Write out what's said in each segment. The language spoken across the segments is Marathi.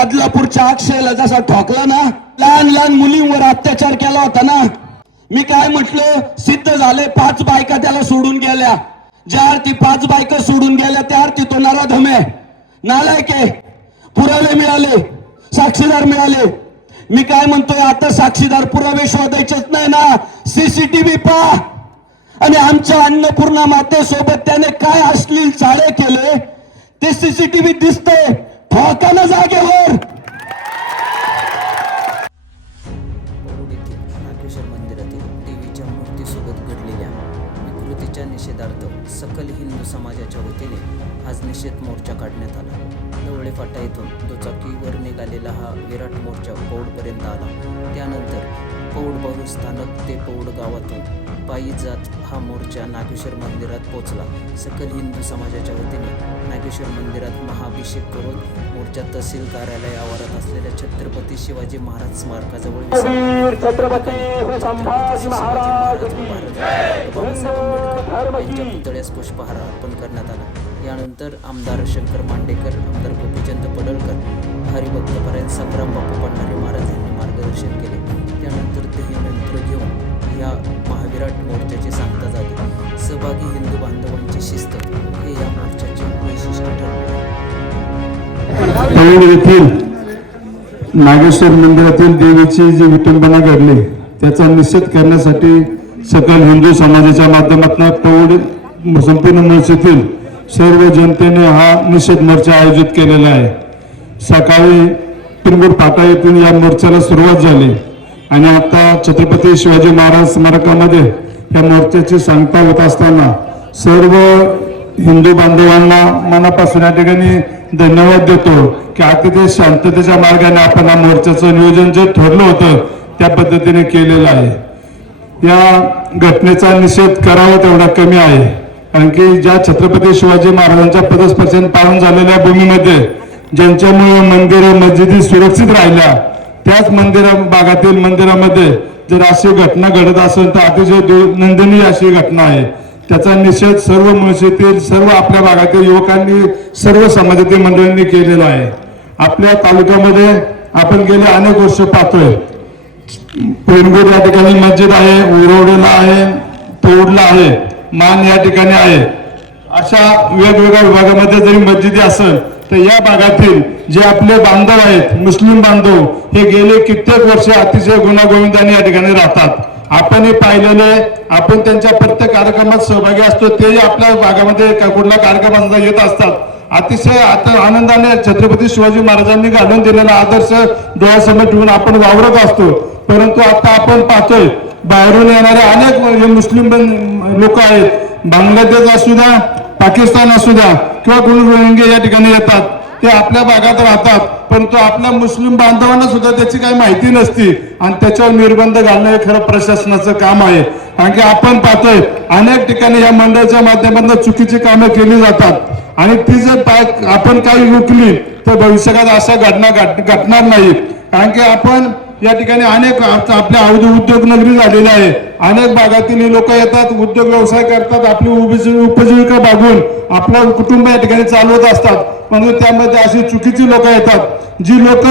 बदलापूरच्या अक्षयला जसा ठोकला ना, लहान लहान मुलींवर अत्याचार केला होता ना, मी काय म्हटलं, सिद्ध झाले 5 बायका त्याला सोडून गेल्या. ज्या अर्थी 5 बायका सोडून गेल्या त्या अर्थी तो नराधम आहे, नालायक आहे. पुरावे मिळाले, साक्षीदार मिळाले. मी काय म्हणतोय, आता साक्षीदार पुरावे शोधायचेच नाही ना, सीसीटीव्ही पहा. आणि आमच्या अन्नपूर्णा मातेसोबत त्याने काय अश्लील चाळे केले ते सीसीटीव्ही दिसतंय, ठोकाना जागेवर. नागेश्वर मंदिरातील देवीच्या मूर्तीसोबत घडलेल्या विकृतीच्या निषेधार्थ सकल हिंदू समाजाच्या वतीने आज निषेध मोर्चा काढण्यात आला. ढवळे फाटा येथून दुचाकीवर निघालेला हा विराट मोर्चा पौडपर्यंत आला. त्यानंतर पौड बहुस्थानक ते पौड गावातून पायी जात हा मोर्चा नागेश्वर मंदिरात पोहोचला. सकल हिंदू समाजाच्या वतीने नागेश्वर मंदिरात महाअभिषेक करून मोर्चा तहसील कार्यालय आवारात असलेल्या छत्रपती शिवाजी महाराज स्मारकाजवळ यांच्या पुतळ्यास पुष्पहार अर्पण करण्यात आला. यानंतर आमदार शंकर मांडेकर, आमदार गोपीचंद पडळकर, हरिभक्तपरायण संग्राम बापू पंढारे महाराज यांनी मार्गदर्शन केले. त्यानंतर दहीमंत्र घेऊन या महाविराट मोर्चाची सांगता झाली. सहभागी हिंदू बांधवांची शिस्त हे या मोर्चाचे वैशिष्ट्य ठरले. येथील नागेश्वर मंदिरातील देवीची जी विटंबना घडली त्याचा निषेध करण्यासाठी सकल हिंदू समाजाच्या माध्यमातून पौड संपूर्ण मस्जिदीतील सर्व जनतेने हा निषेध मोर्चा आयोजित केलेला आहे. सकाळी पिंगूर फाटा येथून या मोर्चाला सुरुवात झाली आणि आता छत्रपती शिवाजी महाराज स्मारकामध्ये या मोर्चाची सांगता होत असताना सर्व हिंदू बांधवांना मनापासून या ठिकाणी धन्यवाद देतो की अतिशय शांततेच्या मार्गाने आपण या मोर्चाचं नियोजन जे ठरलं होतं त्या पद्धतीने केलेलं आहे. या घटनेचा निषेध करावा तेवढा कमी आहे, कारण की ज्या छत्रपती शिवाजी महाराजांच्या पदस्पर्शाने पावन झालेल्या भूमीमध्ये ज्यांच्यामुळे मंदिरं मस्जिदी सुरक्षित राहिल्या, त्याच भागातील मंदिरामध्ये जर अशी घटना घडत असेल तर अतिशय निंदनीय अशी घटना आहे. त्याचा निषेध सर्व मस्जिदीतील सर्व आपल्या भागातील युवकांनी, सर्व समाजातील मंडळींनी केलेला आहे. आपल्या तालुक्यामध्ये आपण गेले अनेक वर्ष पाहतोय, पेरगूर या ठिकाणी मस्जिद आहे, उरवडेला आहे, तोडला आहे, मान या ठिकाणी आहे. अशा वेगवेगळ्या विभागामध्ये जरी मस्जिदी असेल तर या भागातील जे आपले बांधव आहेत, मुस्लिम बांधव, हे गेले कित्येक वर्ष अतिशय गुण्यागोविंदाने या ठिकाणी राहतात. आपण हे पाहिलेले, आपण त्यांच्या प्रत्येक कार्यक्रमात सहभागी असतो. तेही आपल्या भागामध्ये कुठला कार्यक्रम येत असतात. अतिशय आनंदाने छत्रपती शिवाजी महाराजांनी घालून दिलेला आदर्श डोळ्यासमोर ठेवून आपण वावरत असतो. परंतु आता आपण पाहतोय बाहेरून येणारे अनेक मुस्लिम लोक आहेत, बांगलादेश असू द्या, पाकिस्तान असू द्या किंवा कोणी रोहिंगे या ठिकाणी येतात, ते आपल्या भागात राहतात, परंतु आपल्या मुस्लिम बांधवांना सुद्धा त्याची काही माहिती नसती आणि त्याच्यावर निर्बंध घालणं हे खरं प्रशासनाचं काम आहे. कारण की आपण पाहतोय अनेक ठिकाणी या मंडळाच्या माध्यमातून चुकीची कामं केली जातात आणि ती जर आपण काही रोखली तर भविष्यात अशा घटना घटणार नाहीत. कारण की आपण या ठिकाणी अनेक आपल्या उद्योग नगरी झालेली आहे. अनेक भागातील लोक येतात, उद्योग व्यवसाय करतात, आपली उपजीविका भागून आपलं कुटुंब या ठिकाणी चालवत असतात. परंतु त्यामध्ये अशी चुकीची लोक येतात, जी लोक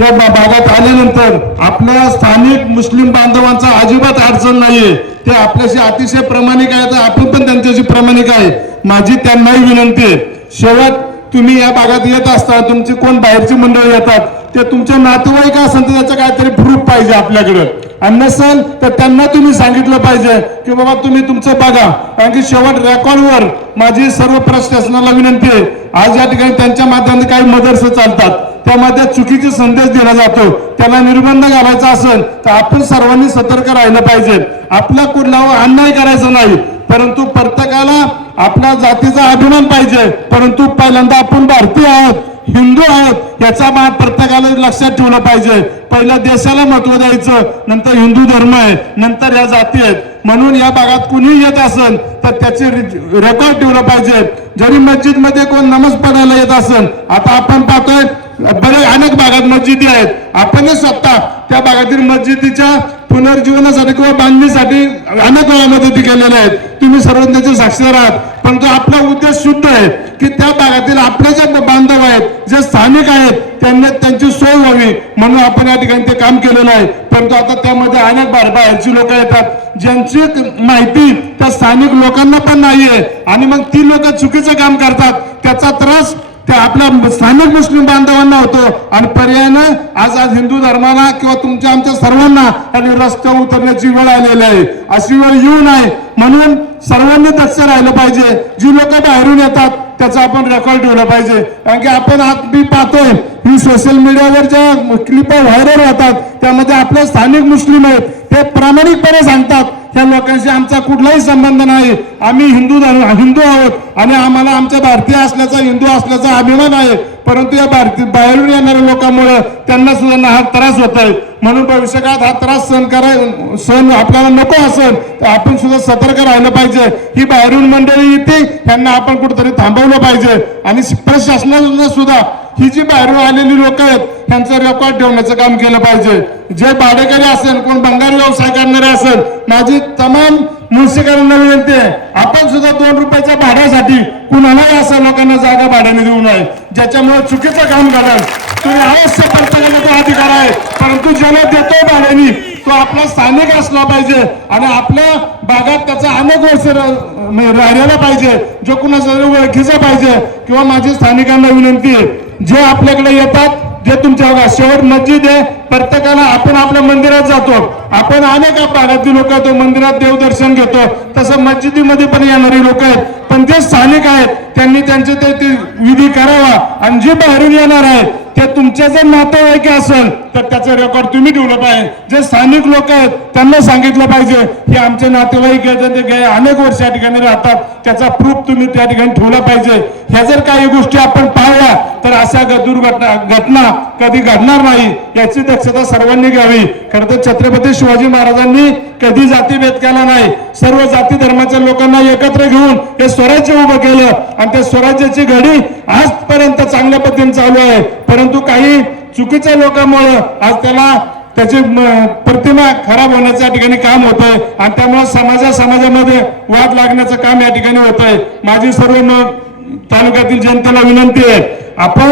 या भागात आल्यानंतर आपल्या स्थानिक मुस्लिम बांधवांचा अजिबात अडचण नाहीये, ते आपल्याशी अतिशय प्रामाणिक आहेत, आपण पण त्यांच्याशी प्रामाणिक आहे. माझी त्यांनाही विनंती आहे, शेवट तुम्ही या भागात येत असता, तुमची कोण बाहेरची मंडळी येतात, ते तुमचे नातेवाईक असेल तर त्याचं काहीतरी प्रूफ पाहिजे आपल्याकडे, आणि नसेल तर त्यांना तुम्ही सांगितलं पाहिजे की बाबा तुम्ही तुमचं बघा. कारण की शेवट रेकॉर्डवर माझी सर्व प्रशासनाला विनंती आहे, आज या ठिकाणी त्यांच्या माध्यमातून काही मदरसे चालतात, त्यामध्ये चुकीचे संदेश दिला जातो, त्याला निर्बंध घालायचा असेल तर आपण सर्वांनी सतर्क राहिलं पाहिजे. आपला कुठलावर अन्याय करायचा नाही, परंतु प्रत्येकाला आपल्या जातीचा अभिमान पाहिजे. परंतु पहिल्यांदा आपण भारतीय आहोत, हिंदू आहोत, याचा प्रत्येकाला लक्षात ठेवलं पाहिजे. पहिल्या देशाला महत्व द्यायचं, नंतर हिंदू धर्म आहे, नंतर या जाती आहेत. म्हणून या भागात कुणी येत असेल तर त्याचे रेकॉर्ड ठेवलं पाहिजे. जरी मस्जिद मध्ये कोण नमाज पढायला येत असेल, आता आपण पाहतोय बरे अनेक भागात मस्जिदी आहेत, आपण स्वतः त्या भागातील मस्जिदीच्या पुनर्जीवनासाठी किंवा बांधणीसाठी अनेक वेळा मदती केलेल्या आहेत, तुम्ही सर्व त्याचे साक्षीदार आहात. परंतु आपला उद्देश शुद्ध आहे की त्या भागातील आपले जे बांधव आहेत, जे स्थानिक आहेत, त्यांची सोय व्हावी म्हणून आपण या ठिकाणी ते काम केलेलं आहे. परंतु आता त्यामध्ये अनेक बाहेरची लोक येतात ज्यांची माहिती त्या स्थानिक लोकांना पण नाहीये आणि मग ती लोक चुकीचं काम करतात. त्याचा त्रास त्या आपल्या स्थानिक मुस्लिम बांधवांना होतो आणि पर्यायानं आज हिंदू धर्माला किंवा तुमच्या आमच्या सर्वांना आणि रस्त्यावर उतरण्याची वेळ आलेली आहे. अशी वेळ येऊ नये म्हणून सर्वांनी दक्ष राहिलं पाहिजे. जी लोक बाहेरून येतात त्याचा आपण रेकॉर्ड ठेवला पाहिजे. कारण की आपण मी पाहतोय ही सोशल मीडियावर ज्या क्लिप व्हायरल होतात त्यामध्ये आपले स्थानिक मुस्लिम आहेत ते प्रामाणिकपणे सांगतात त्या लोकांशी आमचा कुठलाही संबंध नाही. आम्ही हिंदू आहोत आणि आम्हाला आमच्या भारतीय असल्याचा हिंदू असल्याचा अभिमान आहे. परंतु या बाहेरून येणाऱ्या लोकांमुळे त्यांना सुद्धा नाहक त्रास होत आहे. म्हणून भविष्यकाळात हा त्रास सहन आपल्याला नको असेल तर आपण सुद्धा सतर्क राहिलं पाहिजे. ही बाहेरून मंडळी येते त्यांना आपण कुठेतरी थांबवलं पाहिजे आणि प्रशासनाने सुद्धा ही जी बाहेरून आलेली लोक आहेत त्यांचं रेकॉर्ड ठेवण्याचं काम केलं पाहिजे. जे भाडेकरी असेल कोण भंगार व्यवसाय करणारे असेल माझी तमाम मुन्सिपालिटींना विनंती आहे आपण सुद्धा 2 रुपयाच्या भाड्यासाठी कुणालाही अशा लोकांना जागा भाड्याने देऊ नये ज्याच्यामुळे चुकीचं काम कराल. तुम्ही अवश्य प्रत्येकाला तो अधिकार आहे परंतु ज्याला देतो भाड्याने तो आपला स्थानिक असला पाहिजे आणि आपल्या भागात त्याचा अनेक वर्ष राहिलेला पाहिजे. जो कुणाचा ओळखीचा पाहिजे किंवा माझी स्थानिकांना विनंती आहे जे आपल्याकडे येतात जे तुमच्या शेवट मस्जिद आहे प्रत्येकाला आपण आपल्या मंदिरात जातो. आपण अनेक भागातील लोक येतो मंदिरात देवदर्शन घेतो तसं मस्जिदीमध्ये पण येणारी लोक आहेत पण जे स्थानिक आहेत त्यांनी त्यांचे ते विधी करावा आणि जे बाहेरून येणार आहेत ते तुमच्या जर नातेवाईक असेल तर त्याचं रेकॉर्ड तुम्ही ठेवलं पाहिजे. जे स्थानिक लोक आहेत त्यांना सांगितलं पाहिजे की आमचे नातेवाईक आहेत ते अनेक वर्ष या ठिकाणी राहतात त्याचा प्रूफ तुम्ही त्या ठिकाणी ठेवला पाहिजे. ह्या जर काही गोष्टी आपण पाळल्या तर अशा घटना कधी घडणार नाही याची दक्षता सर्वांनी घ्यावी. खरं तर छत्रपती शिवाजी महाराजांनी कधी जातीभेद केला नाही. सर्व जाती धर्माच्या लोकांना एकत्र घेऊन हे स्वराज्य उभं केलं आणि त्या स्वराज्याची घडी आजपर्यंत चांगल्या पद्धतीने चालू आहे. परंतु काही चुकीच्या लोकांमुळे आज त्याची प्रतिमा खराब होण्याचं या ठिकाणी काम होत आहे आणि त्यामुळे समाजामध्ये वाद लागण्याचं काम या ठिकाणी होत आहे. माझी सर्व तालुक्यातील जनतेला विनंती आहे आपण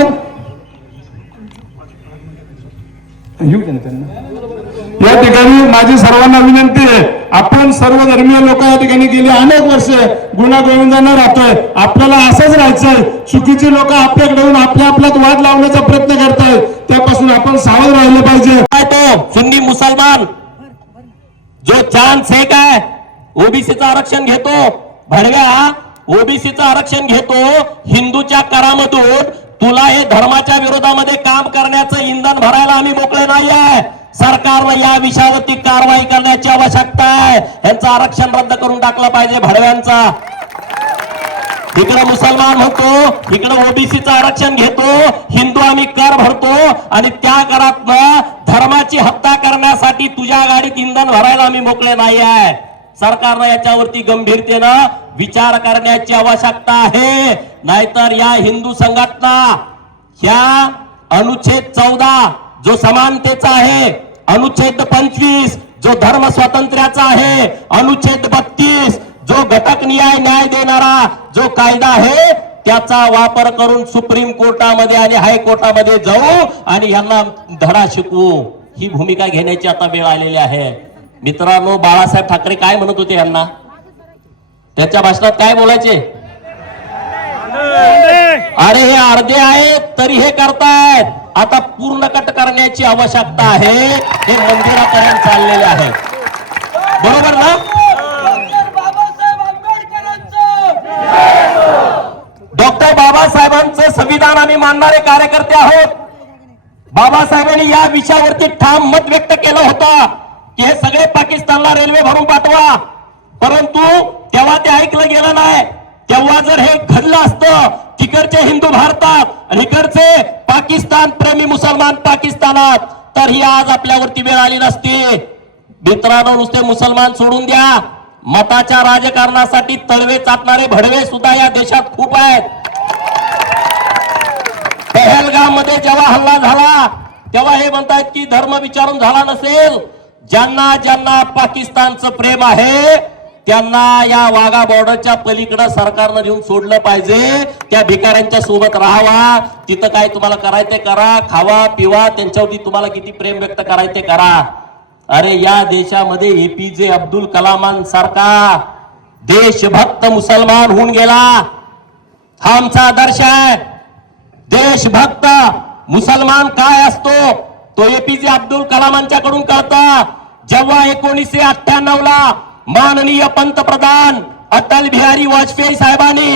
या ठिकाणी माझी सर्वांना विनंती आहे आपण सर्व धर्मीय लोक या ठिकाणी गेली अनेक वर्ष गुण्यागोविंदाने राहतोय. आपल्याला असंच राहायचंय. चुकीची लोक आपल्याकडे येऊन आपल्यात वाद लावण्याचा प्रयत्न करतायत त्यापासून आपण सावध राहिलं पाहिजे. तो सुन्नी मुसलमान जो चांद शेख आहे ओबीसीचं आरक्षण घेतो भडव्या ओबीसीचं आरक्षण घेतो हिंदूच्या करामधून तुला हे धर्माच्या विरोधामध्ये काम करण्याचं इंधन भरायला आम्ही मोकळे नाही आहे. सरकारनं या विषयावरती कारवाई करण्याची आवश्यकता आहे. यांचं आरक्षण रद्द करून टाकलं पाहिजे भडव्यांचा. इकडे मुसलमान होतो इकडे ओबीसीचं आरक्षण घेतो हिंदू आम्ही कर भरतो आणि त्या करातनं धर्माची हत्या करण्यासाठी तुझ्या गाडीत इंधन भरायला आम्ही मोकळे नाही आहे. सरकारनं याच्यावरती गंभीरतेनं विचार करण्याची आवश्यकता आहे. नाहीतर या हिंदू संघटना ह्या अनुच्छेद 14 जो समानतेचा आहे अनुच्छेद 25 जो धर्म स्वातंत्र्याचा आहे अनुच्छेद 32 जो घटक न्याय देणारा जो कायदा आहे त्याचा वापर करून सुप्रीम कोर्टामध्ये आणि हायकोर्टामध्ये जाऊ आणि यांना धडा शिकवू ही भूमिका घेण्याची आता वेळ आलेली आहे. मित्रांनो बाळासाहेब ठाकरे काय म्हणत होते यांना त्याच्या भाषणात काय बोलायचे अरे हे अर्धे आहेत तरी हे करतायत. आता पूर्ण कट करण्याची आवश्यकता आहे. हे मंदिरापर्यंत चाललेले आहे बरोबर ना. डॉक्टर बाबासाहेबांचं संविधान आम्ही मानणारे कार्यकर्ते आहोत. बाबासाहेबांनी या विषयावरती ठाम मत व्यक्त केलं होतं की हे सगळे पाकिस्तानला रेल्वे भरून पाठवा. परंतु तेव्हा ते ऐकलं गेलं नाही. तेव्हा जर हे घडलं असतं तिकडचे हिंदू भारतात आणि इकडचे पाकिस्तान प्रेमी मुसलमान पाकिस्तानात तर ही आज आपल्यावरती वेळ आली नसती. मित्रांनो नुसते मुसलमान सोडून द्या मताच्या राजकारणासाठी तळवे चाटणारे भडवे सुद्धा या देशात खूप आहेत. पहलगाम मध्ये जेव्हा हल्ला झाला तेव्हा हे म्हणतात की धर्म विचारून झाला नसेल. ज्यांना ज्यांना पाकिस्तानचं प्रेम आहे त्यांना या वाघा बॉर्डरच्या पलीकडे सरकारनं घेऊन सोडलं पाहिजे. त्या भिकाऱ्यांच्या सोबत राहावा, तिथं काय तुम्हाला करायचं ते करा, खावा पिवा, त्यांच्यावरती तुम्हाला किती प्रेम व्यक्त करायचं ते करा. अरे या देशामध्ये एपीजे अब्दुल कलामांसारखा देशभक्त मुसलमान होऊन गेला. हा आमचा आदर्श आहे. देशभक्त मुसलमान काय असतो तो एपीजे अब्दुल कलामांच्याकडून कळता. जेव्हा 1998 ला माननीय पंतप्रधान अटल बिहारी वाजपेयी साहेबांनी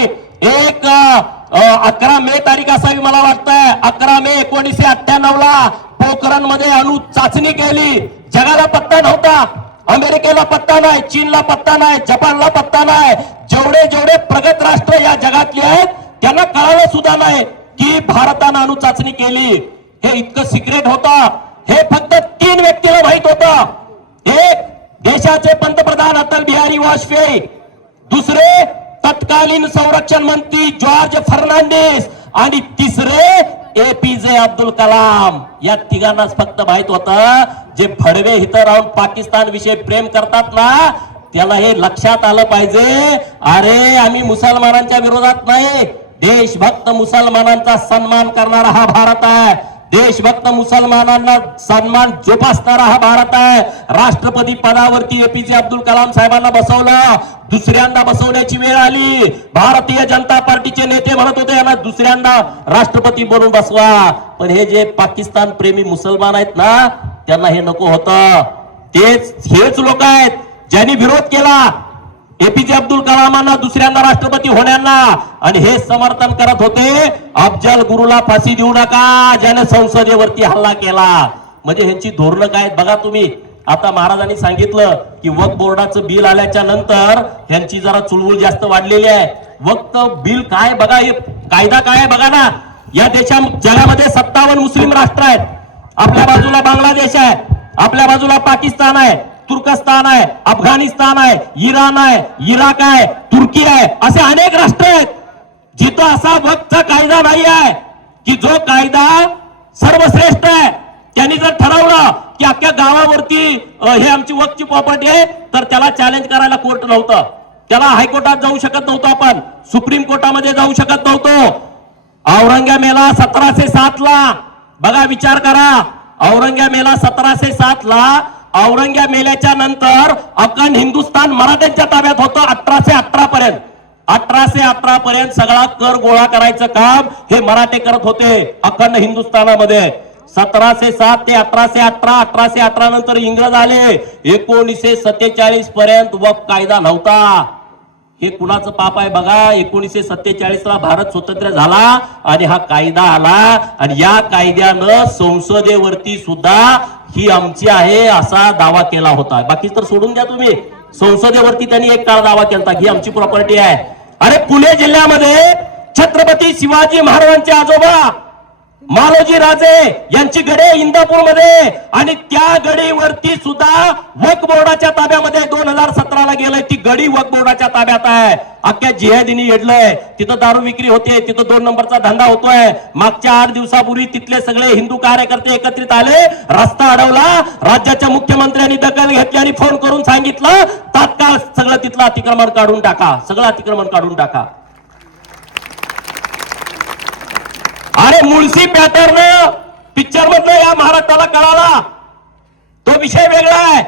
एक 11 मे तारीख असावी मला वाटतंय, 11 मे 1998 ला पोखरण मध्ये अणु चाचणी केली. जगाला पत्ता नव्हता, अमेरिकेला पत्ता नाही, चीनला पत्ता नाही, जपानला पत्ता नाही. जेवढे जेवढे प्रगत राष्ट्र या जगातले आहेत त्यांना कळालं सुद्धा नाही की भारतानं अणु चाचणी केली. हे इतकं सिक्रेट होतं, हे फक्त 3 व्यक्तीला माहित होतं. एक देशाचे पंतप्रधान अटल बिहारी वाजपेयी, दुसरे तत्कालीन संरक्षण मंत्री जॉर्ज फर्नांडिस आणि तिसरे एपीजे अब्दुल कलाम. या तिघांनाच फक्त माहित होतं. जे भडवे इथं राहून पाकिस्तान विषयी प्रेम करतात ना, त्याला हे लक्षात आलं पाहिजे, अरे आम्ही मुसलमानांच्या विरोधात नाही, देशभक्त मुसलमानांचा सन्मान करणारा हा भारत आहे. देशभक्त मुसलमानांना सन्मान जोपासणारा हा भारत आहे. राष्ट्रपती पदावरती एपीजे अब्दुल कलाम साहेबांना बसवलं, दुसऱ्यांदा बसवण्याची वेळ आली. भारतीय जनता पार्टीचे नेते म्हणत होते यांना दुसऱ्यांदा राष्ट्रपती बनवून बसवा. पण हे जे पाकिस्तान प्रेमी मुसलमान आहेत ना, त्यांना हे नको होतं. हेच लोक आहेत ज्यांनी विरोध केला एपीजे अब्दुल कलामांना दुसऱ्यांदा राष्ट्रपती होण्यांना, आणि हे समर्थन करत होते अफजल गुरुला फाशी देऊ नका, ज्याने संसदेवरती हल्ला केला. म्हणजे ह्यांची धोरणं काय आहेत बघा तुम्ही. आता महाराजांनी सांगितलं की वक्फ बोर्डाचं बिल आल्याच्या नंतर ह्यांची जरा चुळबुळ जास्त वाढलेली आहे. वक्फ बिल काय बघा, हे कायदा काय आहे बघा ना. या जगामध्ये 57 मुस्लिम राष्ट्र आहेत. आपल्या बाजूला बांगलादेश आहे, आपल्या बाजूला पाकिस्तान आहे, तुर्कस्तान आहे, अफगाणिस्तान आहे, इराण आहे, इराक आहे, तुर्की आहे, असे अनेक राष्ट्र आहेत जिथं असा वक्फचा कायदा नाही आहे की जो कायदा सर्वश्रेष्ठ आहे. त्यांनी जर ठरवलं की अख्ख्या गावावरती हे आमची वक्फची प्रॉपर्टी आहे, तर त्याला चॅलेंज करायला कोर्ट नव्हतं, त्याला हायकोर्टात जाऊ शकत नव्हतं, आपण सुप्रीम कोर्टामध्ये जाऊ शकत नव्हतो. औरंगजेबाला 1707 ला बघा, विचार करा, औरंगजेबाला 1707 ला औरंगजेब मेल्याच्या नंतर अखंड हिंदुस्थान मराठ्यांच्या ताब्यात होतं. 1818 पर्यंत 1818 पर्यंत सगळा कर गोळा करायचं काम हे मराठे करत होते अखंड हिंदुस्थानामध्ये. 1707 ते 1818, 1818 नंतर इंग्रज आले. 1947 पर्यंत वक्फ कायदा नव्हता. हे कुणाचं पाप आहे बघा. 1947 ला भारत स्वतंत्र झाला आणि हा कायदा आला, आणि या कायद्यानं संसदेवरती सुद्धा ही आमची आहे असा दावा केला होता. बाकी तर सोडून द्या तुम्ही, संसदेवरती त्यांनी एक काळ दावा केला ही आमची प्रॉपर्टी आहे. अरे पुणे जिल्ह्यामध्ये छत्रपती शिवाजी महाराजांचे आजोबा मालोजी राजे यांची गडे इंदापूरमध्ये, आणि त्या गडीवरती सुद्धा वक्फ बोर्डाच्या ताब्यामध्ये 2017 ला गेलंय. ती गडी वक्फ बोर्डाच्या ताब्यात आहे. अख्ख्या जिहादींनी येडलंय. तिथं दारू विक्री होते, तिथं 2 नंबरचा धंदा होतोय. मागच्या 8 दिवसापूर्वी तिथले सगळे हिंदू कार्यकर्ते एकत्रित आले, रस्ता अडवला. राज्याच्या मुख्यमंत्र्यांनी दखल घेतली आणि फोन करून सांगितलं तात्काळ सगळं तिथलं अतिक्रमण काढून टाका, सगळं अतिक्रमण काढून टाका. अरे मुळशी पॅटर्न पिक्चर मधलं या महाराष्ट्राला कळाला, तो विषय वेगळा आहे.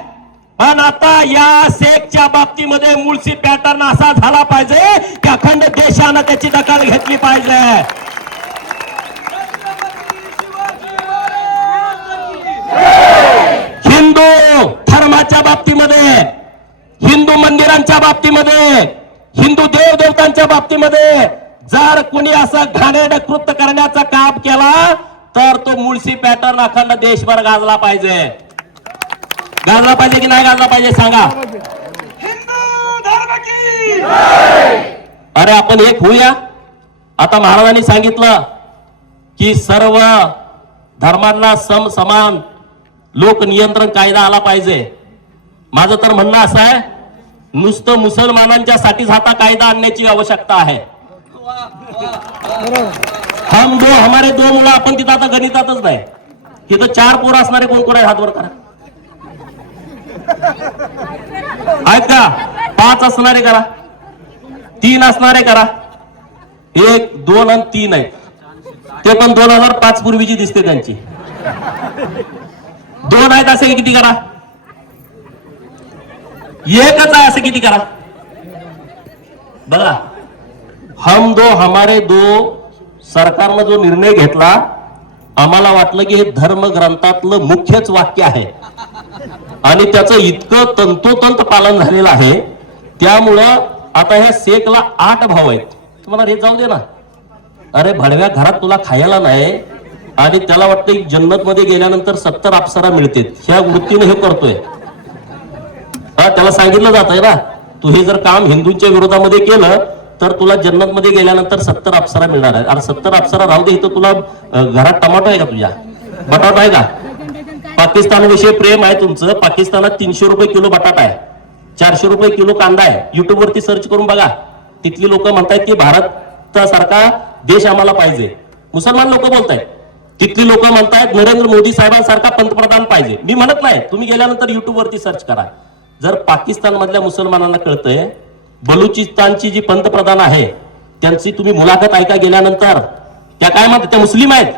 पण आता या शेखच्या बाबतीमध्ये मुळशी पॅटर्न असा झाला पाहिजे की अखंड देशानं त्याची दखल घेतली पाहिजे. हिंदू धर्माच्या बाबतीमध्ये, हिंदू मंदिरांच्या बाबतीमध्ये, हिंदू देवदेवतांच्या बाबतीमध्ये जर कुणी असं घाणेरडं कृत्य करण्याचा काम केला तर तो मुळशी पॅटर्न अखंड देशभर गाजला पाहिजे. गाजला पाहिजे की नाही गाजला पाहिजे सांगा. अरे आपण एक होऊया. आता महाराजांनी सांगितलं की सर्व धर्मांना समान लोक नियंत्रण कायदा आला पाहिजे. माझं तर म्हणणं असं आहे, नुसतं मुसलमानांच्या साठीच हा कायदा आणण्याची आवश्यकता आहे. हम दो हमारे दो मुलं, आपण तिथं आता गणितातच नाही. तिथं 4 पोरं असणारे कोण कोण आहे हात वर करा. आहेत का? 5 असणारे करा, 3 असणारे करा. 1, 2 आणि 3 आहेत. ते पण 2005 पूर्वीची दिसते त्यांची. 2 आहेत असे किती करा? 1च आहे असे किती करा? बघा, हम दो हमारे दो सरकारनं जो निर्णय घेतला, आम्हाला वाटलं की हे धर्मग्रंथातलं मुख्यच वाक्य आहे आणि त्याचं इतकं तंतोतंत पालन झालेलं आहे. त्यामुळं आता ह्या शेखला 8 भाऊ आहेत. तुम्हाला हे जाऊ दे ना. अरे भडव्या, घरात तुला खायला नाही आणि त्याला वाटतं की जन्नत मध्ये गेल्यानंतर 70 अप्सरा मिळते. ह्या वृत्तीने हे करतोय. त्याला सांगितलं जात आहे ना, तू हे जर काम हिंदूंच्या विरोधामध्ये केलं तर तुला जन्नत मध्ये गेल्यानंतर 70 अप्सरा मिळणार आहे. अरे 70 अप्सरा राहू दे, इथं तुला घरात टमाटो आहे का? तुझ्या बटाटा आहे का? पाकिस्तानविषयी प्रेम आहे तुमचं. पाकिस्तानात 300 रुपये किलो बटाटा आहे, 400 रुपये किलो कांदा आहे. युट्यूब वरती सर्च करून बघा. तिथली लोक म्हणतायत की भारतासारखा देश आम्हाला पाहिजे. मुसलमान लोक बोलतायत. तिथली लोक म्हणतायत नरेंद्र मोदी साहेबांसारखा पंतप्रधान पाहिजे. मी म्हणत नाही, तुम्ही गेल्यानंतर युट्यूब वरती सर्च करा. जर पाकिस्तान मधल्या मुसलमानांना कळतंय, बलुचिस्तानची जी पंतप्रधान आहे त्यांची तुम्ही मुलाखत ऐका गेल्यानंतर, त्या काय म्हणतात? त्या मुस्लिम आहेत.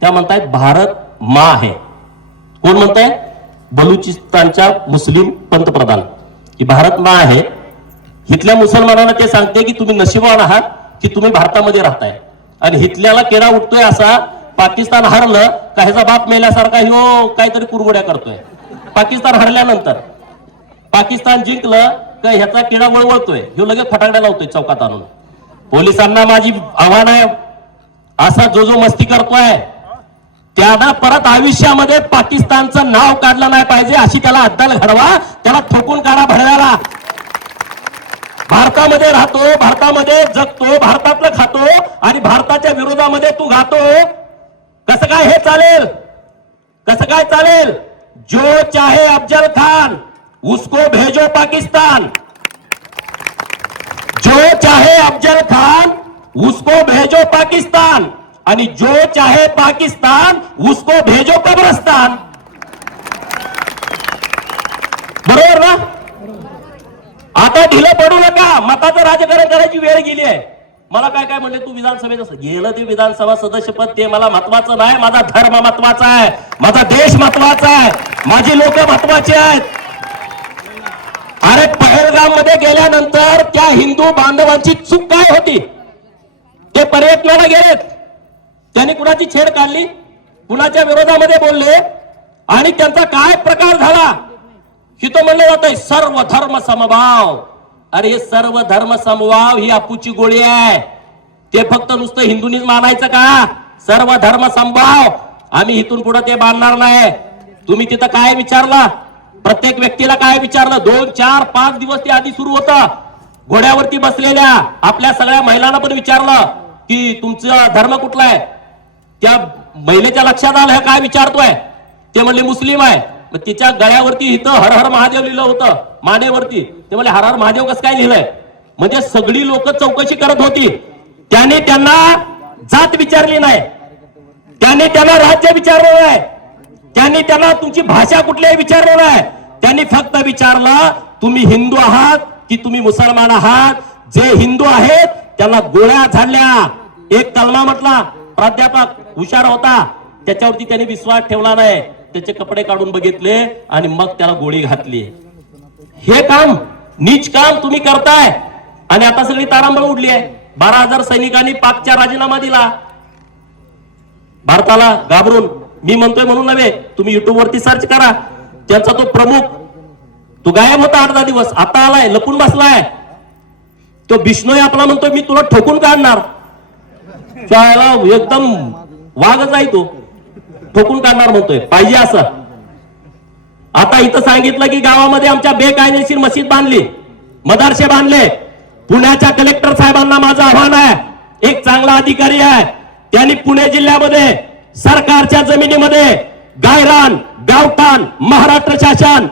त्या म्हणतायत भारत माँ आहे. कोण म्हणताय? बलुचिस्तानच्या मुस्लिम पंतप्रधान की भारत माँ आहे. इथल्या मुसलमानांना ते सांगते की तुम्ही नशिबवान आहात की तुम्ही भारतामध्ये राहताय. आणि हिथल्याला केरा उठतोय असा, पाकिस्तान हरलं का ह्याचा बाप मेल्यासारखा ह्यो काहीतरी कुरगुड्या करतोय. पाकिस्तान हरल्यानंतर, पाकिस्तान जिंकलं का ह्याचा किडा वळवळतोय, ह्यो लगेच फटाकड्या लावतोय चौकात आणून. पोलिसांना माझी आव्हान आहे, असा जो मस्ती करतोय त्याला परत आयुष्यामध्ये पाकिस्तानचं नाव काढलं नाही पाहिजे, अशी त्याला अद्दल घडवा. त्याला ठोकून काढा भडव्याला. भारतामध्ये राहतो, भारतामध्ये जगतो, भारतातलं खातो आणि भारताच्या विरोधामध्ये तू गातो. कसं काय हे चालेल? कसं काय चालेल? जो चाहे अफजल खान उसको भेजो पाकिस्तान, जो चाहे अफजल खान उसको भेजो पाकिस्तान आणि जो चाहे पाकिस्तान उसको भेजो कब्रस्तान. बरोबर ना? आता ढिलं पडू नका. मताचं राजकारण करायची वेळ गेली आहे. मला काय काय म्हणले, तू विधानसभेत गेलं, ते विधानसभा सदस्यपद ते मला महत्वाचं नाही. माझा धर्म महत्वाचा आहे, माझा देश महत्वाचा आहे, माझी लोक महत्वाची आहेत. अरे पहलगाम मध्ये गेल्यानंतर त्या हिंदू बांधवांची चूक काय होती? ते पर्यटनाला गेलेत, त्यांनी कुणाची छेड काढली, कुणाच्या विरोधामध्ये बोलले आणि त्यांचा काय प्रकार झाला? हिथं म्हणलं जातंय सर्व धर्म समभाव. अरे हे सर्व धर्म समभाव ही अपूची गोळी आहे. ते फक्त नुसतं हिंदूंनीच मानायचं का? सर्व धर्म समभाव आम्ही इथून पुढे ते मानणार नाही. तुम्ही तिथं काय विचारलं? प्रत्येक व्यक्तीला काय विचारलं? 2, 4, 5 दिवस ते आधी सुरू होतं. घोड्यावरती बसलेल्या आपल्या सगळ्या महिलांना पण विचारलं की तुमचा धर्म कुठला आहे? त्या महिलेच्या लक्षात आलं काय विचारतोय? ते म्हणले मुस्लिम आहे. मग तिच्या गळ्यावरती इथं हर हर महादेव लिहिलं होतं, मानेवरती. ते म्हणले हर हर महादेव कसं काय लिहिलंय? म्हणजे सगळी लोक चौकशी करत होती. त्याने त्यांना जात विचारली नाही, त्याने त्यांना राज्य विचारलं नाही, त्यांनी त्यांना तुमची भाषा कुठली आहे विचारलं नाही. त्यांनी फक्त विचारलं तुम्ही हिंदू आहात की तुम्ही मुसलमान आहात. जे हिंदू आहेत त्यांना गोळ्या झाडल्या. एक कलमा म्हटला, प्राध्यापक हुशार होता, त्याच्यावरती त्यांनी विश्वास ठेवला नाही. त्याचे कपडे काढून बघितले आणि मग त्याला गोळी घातली. हे काम, नीच काम तुम्ही करताय. आणि आता सगळी तारांबळ उडली आहे. 12,000 सैनिकांनी पाकच्या राजीनामा दिला भारताला घाबरून. मी म्हणतोय म्हणून नव्हे, तुम्ही युट्यूब वरती सर्च करा. त्यांचा तो प्रमुख, तो गायब होता 8-10 दिवस, आता आलाय, लपून बसलाय. तो बिश्नोई आपला म्हणतोय मी तुला ठोकून काढणार. एकदम वाघच आहे तो, ठोकून काढणार म्हणतोय, पाहिजे असं. आता इथं सांगितलं की गावामध्ये आमच्या बेकायदेशीर मशीद बांधली, मदारसे बांधले. पुण्याच्या कलेक्टर साहेबांना माझं आव्हान आहे, एक चांगला अधिकारी आहे, त्यांनी पुणे जिल्ह्यामध्ये सरकारच्या जमिनीमध्ये गायरान, गावठाण, महाराष्ट्र शासन,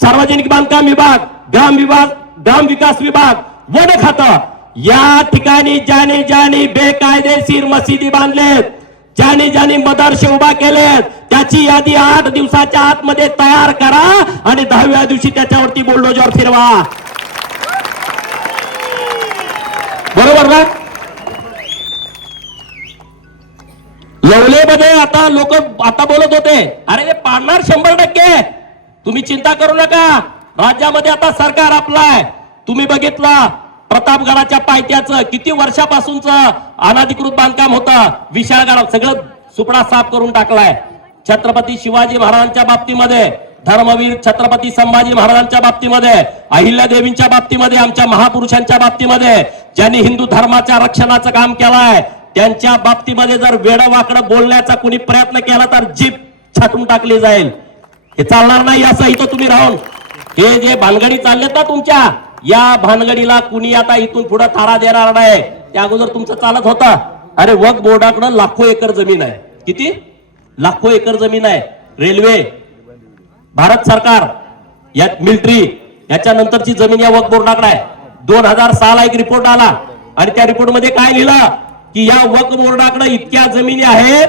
सार्वजनिक बांधकाम विभाग, ग्राम विकास विभाग, वन खातं या ठिकाणी ज्याने ज्याने बेकायदेशीर मशिदी बांधलेत, ज्याने ज्याने मदरसे उभा केलेत त्याची यादी 8 दिवसाच्या आतमध्ये तयार करा आणि 10व्या दिवशी त्याच्यावरती बुलडोजर फिरवा. बरोबर ना? लवलेमध्ये आता लोक आता बोलत होते, अरे हे पाडणार 100%. तुम्ही चिंता करू नका, राज्यामध्ये आता सरकार आपलं आहे. तुम्ही बघितला प्रतापगडाच्या पायथ्याचं किती वर्षापासूनचं अनधिकृत बांधकाम होतं, विशाळगड सगळं सुपडा साफ करून टाकलाय. छत्रपती शिवाजी महाराजांच्या बाबतीमध्ये, धर्मवीर छत्रपती संभाजी महाराजांच्या बाबतीमध्ये, अहिल्यादेवींच्या बाबतीमध्ये, आमच्या महापुरुषांच्या बाबतीमध्ये ज्यांनी हिंदू धर्माच्या रक्षणाचं काम केलंय त्यांच्या बाबतीमध्ये जर वेडवाकडं बोलण्याचा कुणी प्रयत्न केला तर जीभ छाटून टाकली जाईल. हे चालणार नाही असं इथं तुम्ही राहून. हे जे भानगडी चाललेत ना तुमच्या, या भानगडीला कुणी आता इथून पुढे थारा देणार नाही. त्या अगोदर तुमचं चालत होता. अरे वक्फ बोर्डाकडे लाखो एकर जमीन आहे. किती? लाखो एकर जमीन आहे. रेल्वे, भारत सरकार, या मिलिटरी, याच्या नंतरची जमीन या वक्फ बोर्डाकडे आहे. 2006 ला एक रिपोर्ट आला आणि त्या रिपोर्ट मध्ये काय लिहिलं की या वक्फ बोर्डाकडे इतक्या जमिनी आहेत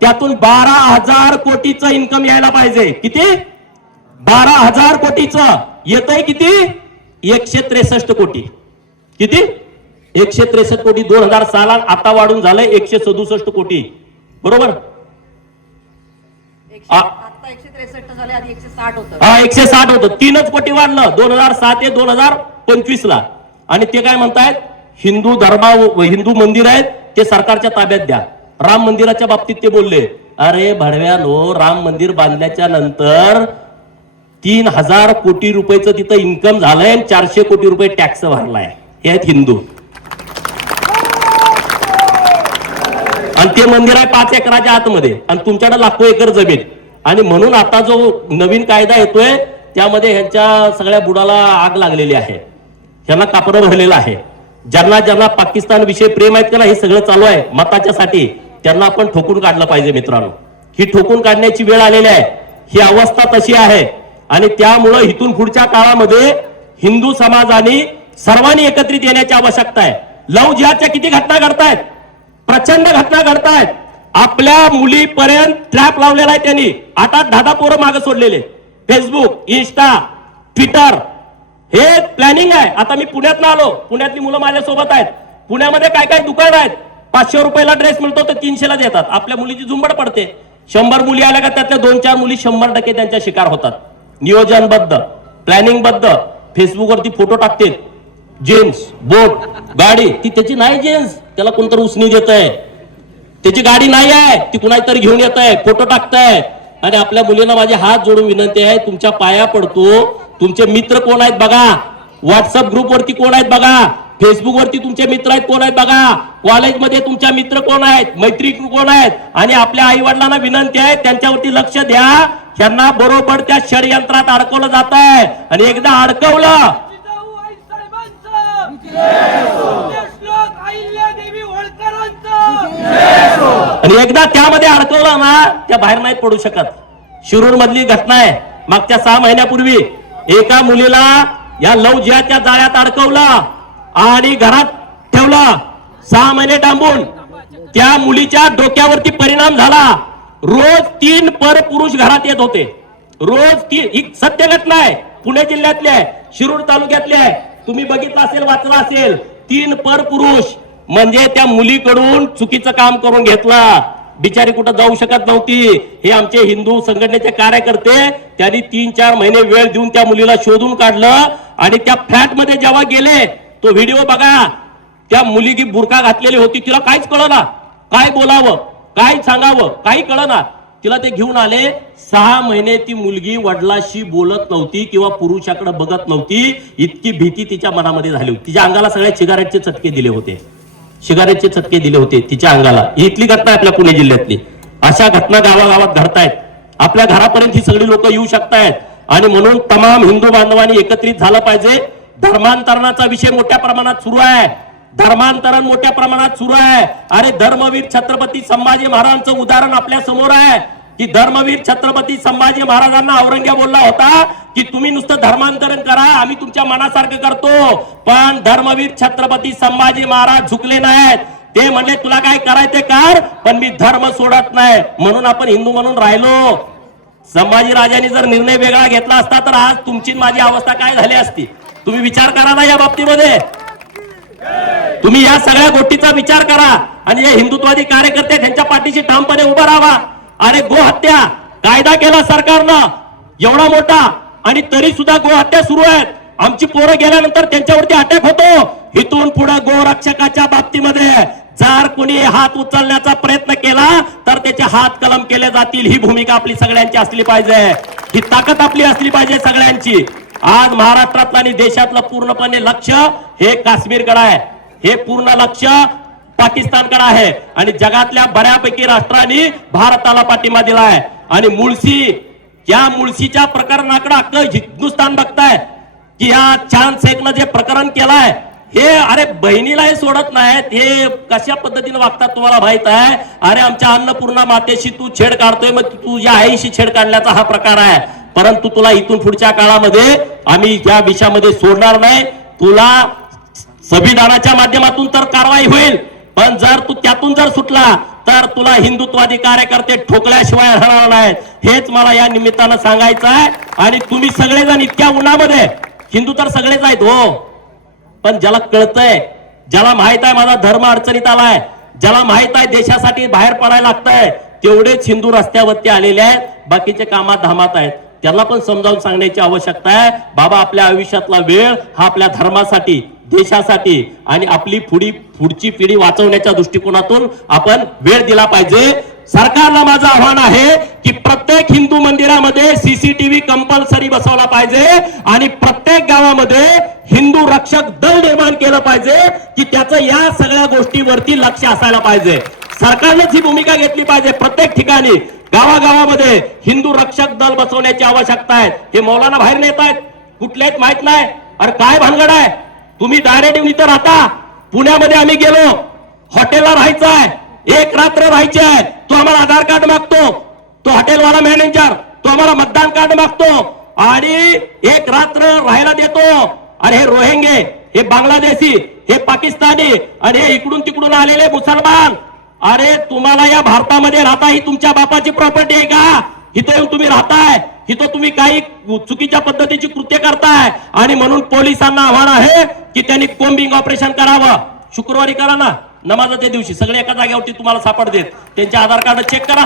त्यातून 12,000 कोटीचं इन्कम यायला पाहिजे. किती? 12,000 कोटीचं. येतंय किती? 163 कोटी. किती? 163 कोटी. 2006 ला आता वाढून झालंय 167 कोटी. बरोबर? 163 झाले, आधी 160 होतं. हा 160 होतं. 3 कोटी वाढलं 2007 ते 2025 ला. आणि ते काय म्हणतायत, हिंदू हिंदू मंदिर आहेत ते सरकारच्या ताब्यात द्या. राम मंदिराच्या बाबतीत ते बोलले, अरे भडव्यानो, राम मंदिर बांधल्याच्या नंतर 3,000 कोटी रुपयाचं तिथं इन्कम झालंय आणि 400 कोटी रुपये टॅक्स भरलाय. हे आहेत हिंदू. आणि ते मंदिर आहे 5 एकराच्या आतमध्ये आणि तुमच्याकडे लाखो एकर जमीन. आणि म्हणून आता जो नवीन कायदा येतोय त्यामध्ये ह्यांच्या सगळ्या बुडाला आग लागलेली आहे. ह्यांना कापडं भरलेलं आहे. ज्यांना ज्यांना पाकिस्तान विषयी प्रेम आहेत त्याला हे सगळं चालू आहे मताच्या साठी, त्यांना आपण ठोकून काढलं पाहिजे मित्रांनो. ही ठोकून काढण्याची वेळ आलेली आहे. ही अवस्था तशी आहे. आणि त्यामुळं इथून पुढच्या काळामध्ये हिंदू समाजाने सर्वांनी एकत्रित येण्याची आवश्यकता आहे. लव्ह जिहादच्या किती घटना घडतायत, प्रचंड घटना घडतायत. आपल्या मुलीपर्यंत ट्रॅप लावलेला आहे त्यांनी. 8-8, 10-10 पोरं मागे सोडलेले. फेसबुक, इंस्टा, ट्विटर, हे प्लॅनिंग आहे. आता मी पुण्यात आलो, पुण्यातली मुलं माझ्या सोबत आहेत. पुण्यामध्ये काय काय दुकान आहेत, 500 रुपयाला ड्रेस मिळतो तर 300 ला देतात. आपल्या मुलीची झुंबड पडते. 100 मुली आल्या का त्यातल्या 2-4 मुली 100% त्यांच्या शिकार होतात. नियोजनबद्ध, प्लॅनिंगबद्ध फेसबुकवरती फोटो टाकते. जीन्स, बोट, गाडी, ती त्याची नाही जीन्स, त्याला कोणतरी उसनी देत आहे. त्याची गाडी नाही आहे, ती कुणातरी घेऊन येत आहे, फोटो टाकताय. आणि आपल्या मुलींना माझे हात जोडून विनंती आहे, तुमच्या पाया पडतो, तुमचे मित्र कोण आहेत बघा. व्हॉट्सअप ग्रुप वरती कोण आहेत बघा. फेसबुक वरती तुमचे मित्र आहेत कोण आहेत बघा. कॉलेजमध्ये तुमच्या मित्र कोण आहेत, मैत्री कोण आहेत. आणि आपल्या आई वडिलांना विनंती आहे त्यांच्यावरती लक्ष द्या. त्यांना बरोबर त्या षडयंत्रात अडकवलं जात आहे. आणि एकदा अडकवलं आणि एकदा त्यामध्ये अडकवलं ना, त्या बाहेर नाही पडू शकत. शिरूर मधली घटना आहे. मागच्या 6 महिन्यापूर्वी एका मुलीला या लव्ह जिहादच्या जाळ्यात अडकवलं आणि घरात ठेवलं. 6 महिने डांबून त्या मुलीच्या डोक्यावरती परिणाम झाला. रोज 3 परपुरुष घरात येत होते. रोज 3. ही सत्य घटना आहे. पुणे जिल्ह्यातली आहे, शिरूर तालुक्यातली आहे. तुम्ही बघितलं असेल, वाचलं असेल. 3 परपुरुष म्हणजे त्या मुलीकडून चुकीचं काम करून घेतलं. बिचारी कुठं जाऊ शकत नव्हती. हे आमचे हिंदू संघटनेचे कार्यकर्ते त्यांनी 3-4 महिने वेळ देऊन त्या मुलीला शोधून काढलं. आणि त्या फ्लॅट मध्ये जेव्हा गेले, तो व्हिडिओ बघा, त्या मुली की बुरका घातलेली होती. तिला काहीच कळना, काय बोलावं, काय सांगावं, काही कळना. तिला ते घेऊन आले. 6 महिने ती मुलगी वडिलाशी बोलत नव्हती किंवा पुरुषाकडे बघत नव्हती. इतकी भीती तिच्या मनामध्ये झाली होती. तिच्या अंगाला सगळ्या सिगारेटचे चटके दिले होते. सिगारेटचे चटके दिले होते तिच्या अंगाला. इथली घटना आपल्या पुणे जिल्ह्यातली. अशा घटना गावागावात घडतायत. आपल्या घरापर्यंत ही सगळी लोक येऊ शकतायत. आणि म्हणून तमाम हिंदू बांधवांनी एकत्रित झालं पाहिजे. धर्मांतरणाचा विषय मोठ्या प्रमाणात सुरू आहे. धर्मांतरण मोठ्या प्रमाणात सुरू आहे. अरे धर्मवीर छत्रपती संभाजी महाराजांचं उदाहरण आपल्या समोर आहे की धर्मवीर छत्रपती संभाजी महाराजांना औरंगजेब बोलला होता की तुम्ही नुसतं धर्मांतरण करा, आम्ही तुमच्या मनासारखं करतो. पण धर्मवीर छत्रपती संभाजी महाराज झुकले नाहीत. ते म्हणले तुला काय करायचे कर, पण मी धर्म सोडत नाही, म्हणून आपण हिंदू म्हणून राहिलो. संभाजी राजांनी जर निर्णय वेगळा घेतला असता तर आज तुमची माझी अवस्था काय झाली असती. तुम्ही विचार करा ना या बाबतीमध्ये, तुम्ही या सगळ्या गोष्टीचा विचार करा आणि हे हिंदुत्वादी कार्यकर्ते त्यांच्या पाठीशी ठामपणे उभा राहा. अरे गोहत्या कायदा केला सरकारनं एवढा मोठा, आणि तरी सुद्धा गोहत्या सुरू आहेत. आमची पोरं गेल्यानंतर त्यांच्यावरती अटॅक होतो. इथून पुढे गोरक्षकाच्या बाबतीमध्ये जर कोणी हात उचलण्याचा प्रयत्न केला तर त्याचे हात कलम केले जातील. ही भूमिका आपली सगळ्यांची असली पाहिजे, ही ताकद आपली असली पाहिजे सगळ्यांची. आज महाराष्ट्रातलं आणि देशातलं पूर्णपणे लक्ष हे काश्मीरकडे आहे, हे पूर्ण लक्ष पाकिस्तानकडे आहे आणि जगातल्या बऱ्यापैकी राष्ट्रांनी भारताला पाठिंबा दिला आहे. आणि मुळशी, या मुळशीच्या प्रकरणाकडे अख्खं हिंदुस्थान बघताय की या चांद शेखनं जे प्रकरण केलंय हे, अरे बहिणीला हे सोडत नाहीत. हे कशा पद्धतीने वागतात तुम्हाला माहित आहे. अरे आमच्या अन्नपूर्णा मातेशी तू छेड काढतोय, मग तुझ्या आईशी छेड काढण्याचा हा प्रकार आहे. परंतु तुला इथून पुढच्या काळामध्ये आम्ही या विषयामध्ये सोडणार नाही. तुला संविधानाच्या माध्यमातून तर कारवाई होईल, पण जर तू त्यातून जर सुटला तर तुला हिंदुत्वादी कार्यकर्ते ठोकल्याशिवाय राहणार नाहीत. हेच मला या निमित्तानं सांगायचं आहे. आणि तुम्ही सगळेजण इतक्या उन्हामध्ये, हिंदू तर सगळेच आहेत हो, पण ज्याला कळतंय, ज्याला माहित आहे माझा धर्म अडचणीत आलाय, ज्याला माहित आहे देशासाठी बाहेर पडायला लागतंय, तेवढेच हिंदू रस्त्यावरती आलेले आहेत. बाकीचे कामात धामात आहेत. त्यांना पण समजावून सांगण्याची आवश्यकता आहे. बाबा आपल्या आयुष्यातला वेळ हा आपल्या धर्मासाठी, देशासाठी आणि आपली पुढची पिढी वाचवण्याच्या दृष्टिकोनातून आपण वेळ दिला पाहिजे. सरकारला माझं आव्हान आहे की प्रत्येक हिंदू मंदिरामध्ये सीसीटीव्ही कंपल्सरी बसवला पाहिजे आणि प्रत्येक गावामध्ये हिंदू रक्षक दल निर्माण केलं पाहिजे की त्याचं या सगळ्या गोष्टीवरती लक्ष असायला पाहिजे. सरकारनेच ही भूमिका घेतली पाहिजे. प्रत्येक ठिकाणी गावागावामध्ये हिंदू रक्षक दल बसवण्याची आवश्यकता आहे. हे मौलाना बाहेर नेत आहेत, कुठले आहेत माहित नाही. अरे काय भानगड आहे, तुम्ही डायरेक्ट येऊन इथं राहता. पुण्यामध्ये आम्ही गेलो, हॉटेलला राहायचं आहे, एक रात्र राहायची आहे. तो आम्हाला आधार कार्ड मागतो, तो हॉटेलवाला मॅनेजर, तो आम्हाला मतदान कार्ड मागतो आणि एक रात्र राहायला देतो. अरे हे रोहिंगे, हे बांगलादेशी, हे पाकिस्तानी आणि हे इकडून तिकडून आलेले मुसलमान, अरे तुम्हाला या भारतामध्ये राहता ही तुमच्या बापाची प्रॉपर्टी आहे का? इथं येऊन तुम्ही राहताय, इथं तुम्ही काही चुकीच्या पद्धतीची कृत्य करताय. आणि म्हणून पोलिसांना आव्हान आहे की त्यांनी कोम्बिंग ऑपरेशन करावं. शुक्रवारी करा ना नमाजाच्या दिवशी, सगळे एका जागेवरती तुम्हाला सापडतील. त्यांचे आधार कार्ड चेक करा,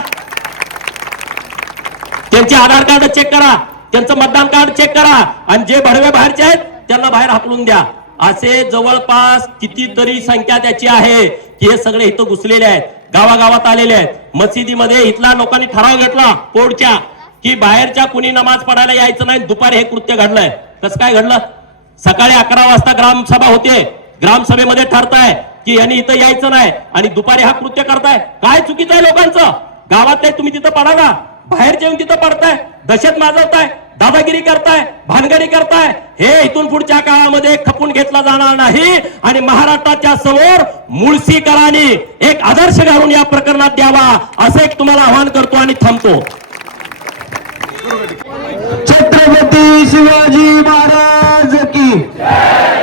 त्यांचे आधार कार्ड चेक करा, त्यांचं मतदान कार्ड चेक करा आणि जे भडवे बाहेरचे आहेत त्यांना बाहेर हाकलून द्या. असे जवळपास कितीतरी संख्या त्याची आहे की हे सगळे इथं घुसलेले आहेत, गावागावात आलेले आहेत. मशिदीमध्ये इथल्या लोकांनी ठराव घेतला पोडच्या की बाहेरच्या कुणी नमाज पडायला यायचं नाही. दुपारी हे कृत्य घडलंय. कसं काय घडलं? सकाळी 11 वाजता ग्रामसभा होते, ग्रामसभेमध्ये ठरताय की यांनी इथं यायचं नाही आणि दुपारी हा कृत्य करताय. काय चुकीचं आहे लोकांचं? गावात नाही तुम्ही तिथं पडा ना, बाहेर येऊन तिथं पडताय, दहशत माजवताय, दादागिरी करताय, भानगडी करताय. हे इथून पुढच्या काळामध्ये खपून घेतला जाणार नाही आणि महाराष्ट्राच्या समोर मुळशीकरांनी एक आदर्श घालून या प्रकरणात द्यावा असं एक तुम्हाला आवाहन करतो आणि थांबतो. छत्रपती शिवाजी महाराज की,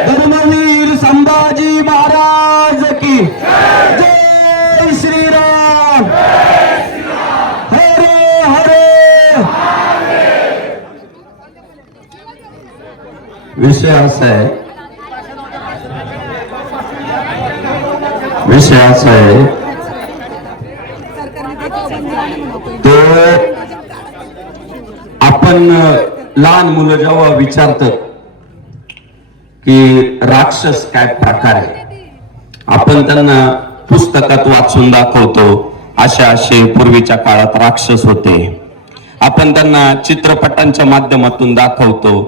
धर्मवीर संभाजी महाराज की जय श्रीराम. हरे हरे. विषय असा आहे, तो आपण लहान मुलं जेव्हा विचारतात की राक्षस काय प्रकार आहे, आपण त्यांना पुस्तकात वाचून दाखवतो असे असे पूर्वीच्या काळात राक्षस होते. आपण त्यांना चित्रपटांच्या माध्यमातून दाखवतो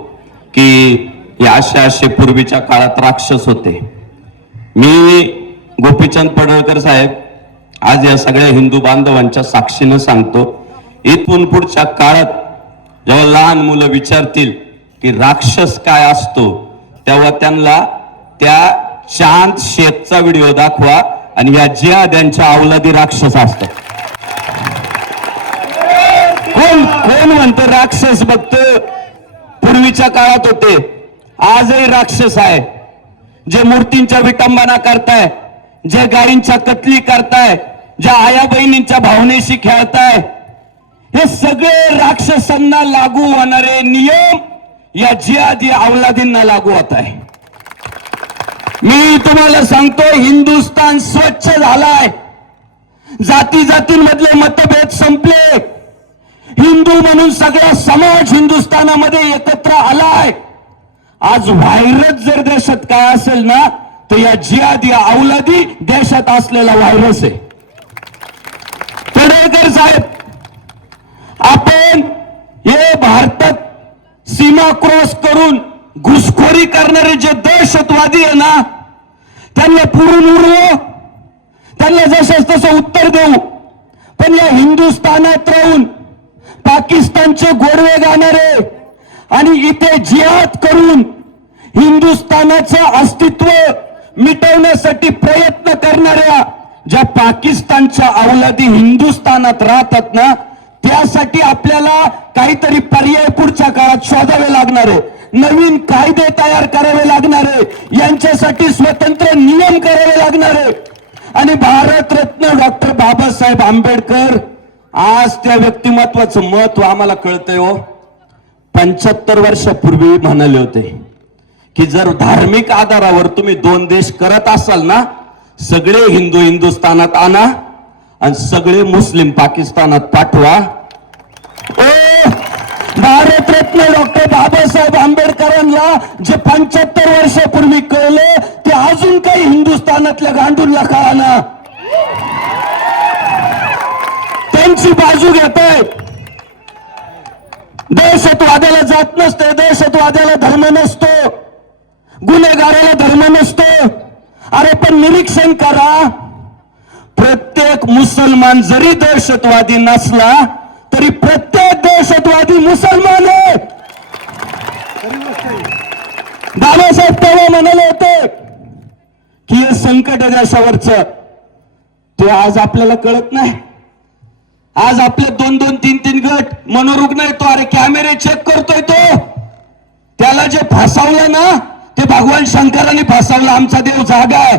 की असे असे पूर्वीच्या काळात राक्षस होते. मी गोपीचंद पडळकर साहेब आज या सगळ्या हिंदू बांधवांच्या साक्षीनं सांगतो, इथून पुढच्या काळात जेव्हा लहान मुलं विचारतील की राक्षस काय असतो, तेव्हा त्यांना त्या चांद शेखचा व्हिडिओ दाखवा आणि या जिहाद्यांच्या अवलादी राक्षस असतात. कोण कोण म्हणतं राक्षस? बघतो पूर्वीच्या काळात होते, आजही राक्षस आहे. जे मूर्तींच्या विटंबना करताय, जे गायींच्या कत्तली करताय, ज्या आया बहिणींच्या भावनेशी खेळताय, हे सगळे राक्षसांना लागू होणारे नियम या जिहादी अवलादींना लागू होत आहे. मी तुम्हाला सांगतो, हिंदुस्थान स्वच्छ झालाय. जाती जातींमधले मतभेद संपले. हिंदू म्हणून सगळा समाज हिंदुस्थानामध्ये एकत्र आलाय. आज व्हायरस जर देशात काय असेल ना, तर या जिहादी अवलादी देशात असलेला व्हायरस आहे. तडवळकर साहेब, आपण हे भारतात सीमा क्रॉस करून घुसखोरी करणारे जे दहशतवादी आहे ना, त्यांना पुरून उडवू, त्यांना जसं तसं उत्तर देऊ. पण या हिंदुस्थानात राहून पाकिस्तानचे गोडवे गाणारे आणि इथे जिहाद करून हिंदुस्थानाचं अस्तित्व मिटवण्यासाठी प्रयत्न करणाऱ्या ज्या पाकिस्तानच्या अवलादी हिंदुस्थानात राहतात ना, त्यासाठी आपल्याला काहीतरी पर्याय पुढच्या काळात शोधावे लागणार आहे. नवीन कायदे तयार करावे लागणार आहे. यांच्यासाठी स्वतंत्र नियम करावे लागणार आहे. आणि भारतरत्न डॉक्टर बाबासाहेब आंबेडकर, आज त्या व्यक्तिमत्वाचं महत्व आम्हाला कळतंय. हो, 75 वर्षापूर्वी म्हणाले होते की जर धार्मिक आधारावर तुम्ही 2 देश करत असाल ना, सगळे हिंदू हिंदुस्थानात आणा आणि सगळे मुस्लिम पाकिस्तानात पाठवा. भारतरत्न डॉक्टर बाबासाहेब आंबेडकरांना जे 75 वर्षापूर्वी कळले, ते अजून काही हिंदुस्थानातल्या गांडूंना कळाना. त्यांची बाजू घेत आहेत. दहशतवाद्याला जात नसते, दहशतवाद्याला धर्म नसतो, गुन्हेगाराला धर्म नसतो. अरे पण निरीक्षण करा, प्रत्येक मुसलमान जरी दहशतवादी नसला तरी प्रत्येक दहशतवादी मुसलमान आहे. बाबासाहेब तेव्हा म्हणाले होते की हे संकट आहे देशावरचं, ते आज आपल्याला कळत नाही. आज आपले 2-2, 3-3 गट मनोरुग्ण येतो. अरे कॅमेरे चेक करतोय तो, त्याला जे फसवलं ना, ते भगवान शंकरांनी फसवलं. आमचा देव जागा आहे.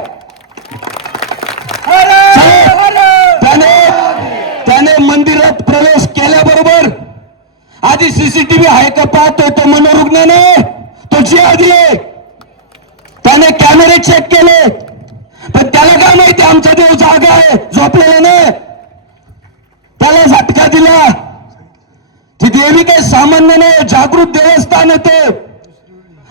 त्याने मंदिरात प्रवेश केल्याबरोबर आधी सीसीटीव्ही आहे का पाहतोय तो मनोरुग्ण नाही, तो जिहादी आहे. त्याने कॅमेरे चेक केले, पण त्याला काय माहिती आमचा देव जागा आहे, झोपलेला नाही. त्याला झटका दिला. ती देवी काही सामान्य नाही, जागृत देवस्थान येते.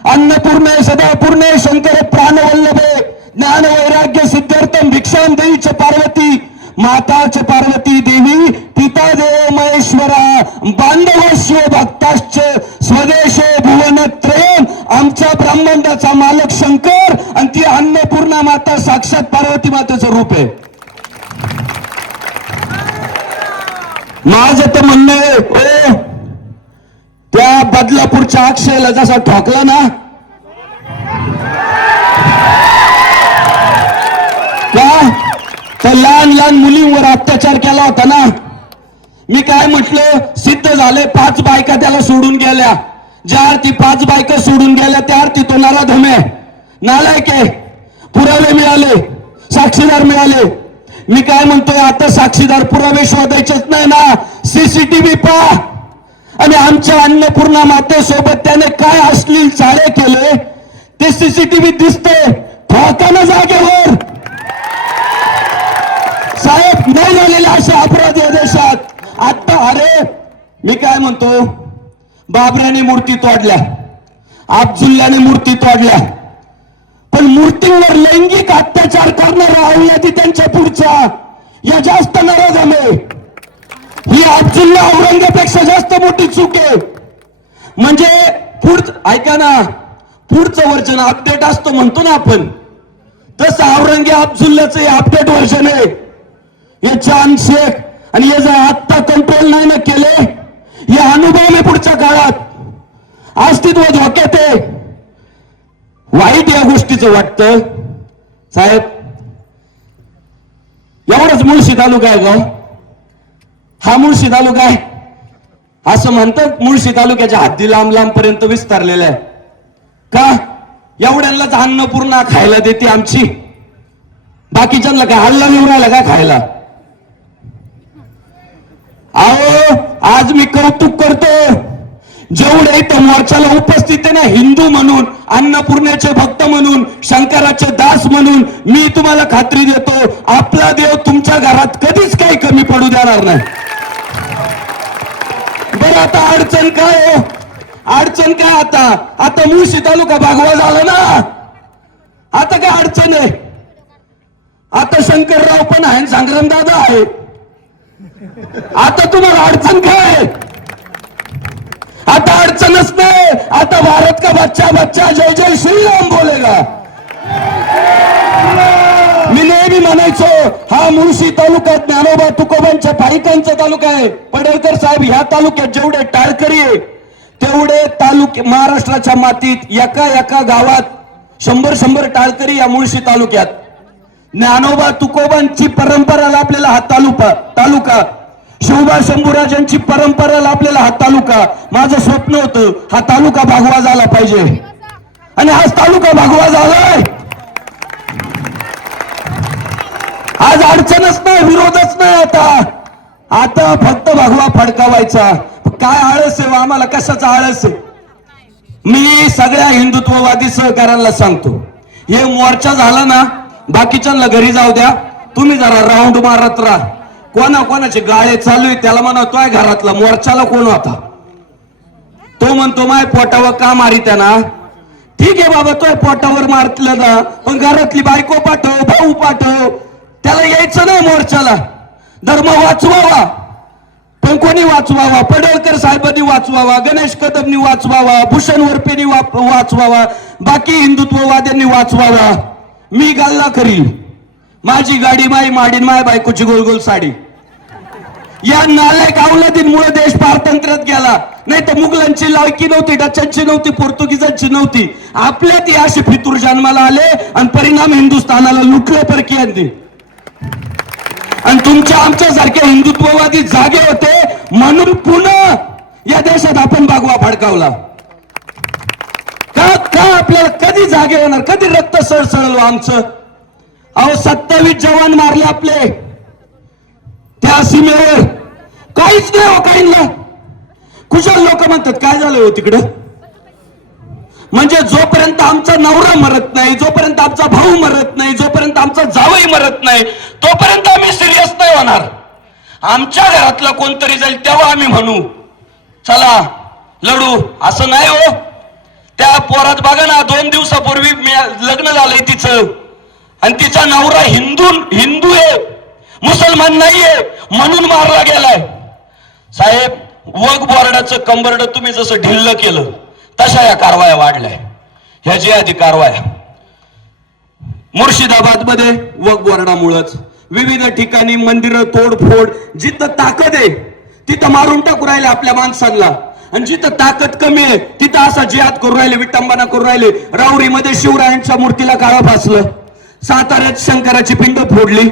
अन्नपूर्णे सदापूर्णे शंकर प्राणवल्लभे ज्ञान वैराग्य सिद्धार्थम भिक्षाम देवी च पार्वती माता च पार्वती देवी पिता देव महेश्वरा बांधव शिव भक्ताश्च स्वदेशे भुवनत्रयम. आमच्या ब्रह्मांडाचा मालक शंकर आणि ती अन्नपूर्णा माता साक्षात पार्वती मातेचं रूप आहे. माझं तर म्हणणं आहे, त्या बदलापूरच्या अक्षयला जसा ठोकला ना, त्या लहान लहान मुलींवर अत्याचार केला होता ना, मी काय म्हटलं, सिद्ध झाले 5 बायका त्याला सोडून गेल्या. ज्या अर्थी 5 बायका सोडून गेल्या त्या अर्थी तो नराधम आहे, नालायक आहे. पुरावे मिळाले, साक्षीदार मिळाले. मी काय म्हणतोय, आता साक्षीदार पुरावे शोधायचेच नाही ना, सीसीटीव्ही पहा. आणि आमच्या अन्नपूर्णा मातेसोबत त्याने काय अश्लील चाळे केले ते सीसीटीव्ही दिसते. ठोकाना जागेवर. साहेब, नाही झालेले असे अपराध या देशात. आता अरे मी काय म्हणतो, बाबऱ्याने मूर्ती तोडल्या, अब्दुल्लाने मूर्ती तोडल्या, पण मूर्तींवर लैंगिक अत्याचार करणारा अवलादी त्यांच्या पुढच्या या जास्त नराधम आहे. ही अब्दुल्ला औरंगजेबापेक्षा जास्त मोठी चूक आहे. म्हणजे ऐका ना, पुढचं वर्जन अपडेट असतो म्हणतो ना आपण, तसं औरंगजेब अब्दुल्लाचं हे अपडेट वर्जन आहे. हे चांद शेख आणि हे जर आत्ता कंट्रोल नाही ना केले, हे अनुभव आहे पुढच्या काळात अस्तित्व धोक्यात आहे. वाईट या गोष्टीचं वाटतं. साहेब, एवढंच मुळशी तालुका आहे गाव हा. मुळशी तालुका आहे असं म्हणतात. मुळशी तालुक्याच्या हद्दी लांब लांब पर्यंत विस्तारलेल्या आहे. का? एवढ्यांनाच अन्नपूर्णा खायला देते आमची. बाकीच्यांना काय हल्ला येऊन राहिला काय खायला? अहो आज मी कौतुक करतो, जेवढे इथं मोर्चाला उपस्थित आहे ना, हिंदू म्हणून, अन्नपूर्णेचे भक्त म्हणून, शंकराचे दास म्हणून, मी तुम्हाला खात्री देतो आपला देव तुमच्या घरात कधीच काही कमी पडू देणार नाही. बरं आता अडचण काय हो? अडचण काय आता मुळशी तालुका भागवा झाला ना, आता काय अडचण आहे? आता शंकरराव पण आहे, संग्राम दादा आहे. आता तुम्हाला अडचण काय? आता अडचणच नाही. आता भारत का बच्चा बच्चा जय जय श्रीराम बोलेगा. मी नेहमी म्हणायचो हा मुळशी तालुका ज्ञानोबा तुकोबांच्या पायिकांचा तालुका आहे. पडळकर साहेब, ह्या तालुक्यात जेवढे टाळकरी आहे तेवढे तालुके महाराष्ट्राच्या मातीत एका एका गावात 100 टाळकरी या मुळशी तालुक्यात. ज्ञानोबा तुकोबांची परंपरा लाभलेला हा तालुका, शिवबा शंभूराजांची परंपरा लाभलेला हा तालुका. माझं स्वप्न होतं हा तालुका भागवा झाला पाहिजे आणि हाच तालुका भागवा झालाय. आज अडचणच नाही, विरोधच नाही. आता फक्त भागवा फडकावायचा. काय आळस आहे आम्हाला? कशाचा आळस आहे? मी सगळ्या हिंदुत्ववादी सहकाऱ्यांना सांगतो, हे मोर्चा झाला ना, बाकीच्यांना घरी जाऊ द्या, तुम्ही जरा राऊंड मारत राहा. कोणाचे गाळे चालू आहे त्याला म्हणतोय घरातला मोर्चाला कोण होता? तो म्हणतो माय पोटावर का मारित्या ना. ठीक आहे बाबा, तो पोटावर मारतलं ना, पण घरातली बायको पाठव, भाऊ पाठव, त्याला यायचं नाही मोर्चाला. धर्म वाचवावा, पण कोणी वाचवावा? पडळकर साहेबांनी वाचवावा, गणेश कदमनी वाचवावा, भूषण वरपेनी वाचवावा, बाकी हिंदुत्ववाद्यांनी वाचवावा. मी गल्ला करील, माझी गाडी माई माडीन, माय बायकोची गोल साडी. या नालायक अवलादींमुळे देश पारतंत्र्यात गेला. नाही तर मुघलांची लायकी नव्हती, डचांची नव्हती, पोर्तुगीजांची नव्हती. आपल्यात ही अशी फितूर जन्माला आले आणि परिणाम हिंदुस्थानाला लुटले परकीयांनी. आणि तुमच्या आमच्यासारखे हिंदुत्ववादी जागे होते म्हणून पुन्हा या देशात आपण भागवा फडकावला. का आपल्याला कधी जागे होणार? कधी रक्त सळसळलो आमचं? अहो 27 जवान मारले आपले त्या सीमेवर, काहीच नाही हो काहींना. कुशल लोक म्हणतात काय झालं हो तिकडं? म्हणजे जोपर्यंत आमचा नवरा मरत नाही, जोपर्यंत आमचा भाऊ मरत नाही, जोपर्यंत आमचा जावई मरत नाही, तोपर्यंत आम्ही सिरियस नाही होणार. आमच्या घरातला कोणतरी जाईल तेव्हा आम्ही म्हणू चला लढू. असं नाही हो. त्या पोरात बघा ना, 2 दिवसापूर्वी लग्न झालंय तिचं आणि तिचा नवरा हिंदू आहे, मुसलमान नाहीये म्हणून मारला गेलाय. साहेब, वग बोर्डाचं कंबरड तुम्ही जसं ढिल्ल केलं तशा या कारवाया वाढल्या. ह्याची आधी कारवाया मुर्शिदाबाद मध्ये वग बोर्डामुळेच विविध ठिकाणी मंदिरं तोडफोड, जिथं ताकद आहे तिथं मारून टाकू राहिले आपल्या माणसांना, आणि जिथं ताकद कमी आहे तिथं असा जिहाद करू राहिले, विटंबना करू राहिले. राऊरीमध्ये शिवरायांच्या मूर्तीला काळं फासलं, साताऱ्यात शंकराची पिंड फोडली,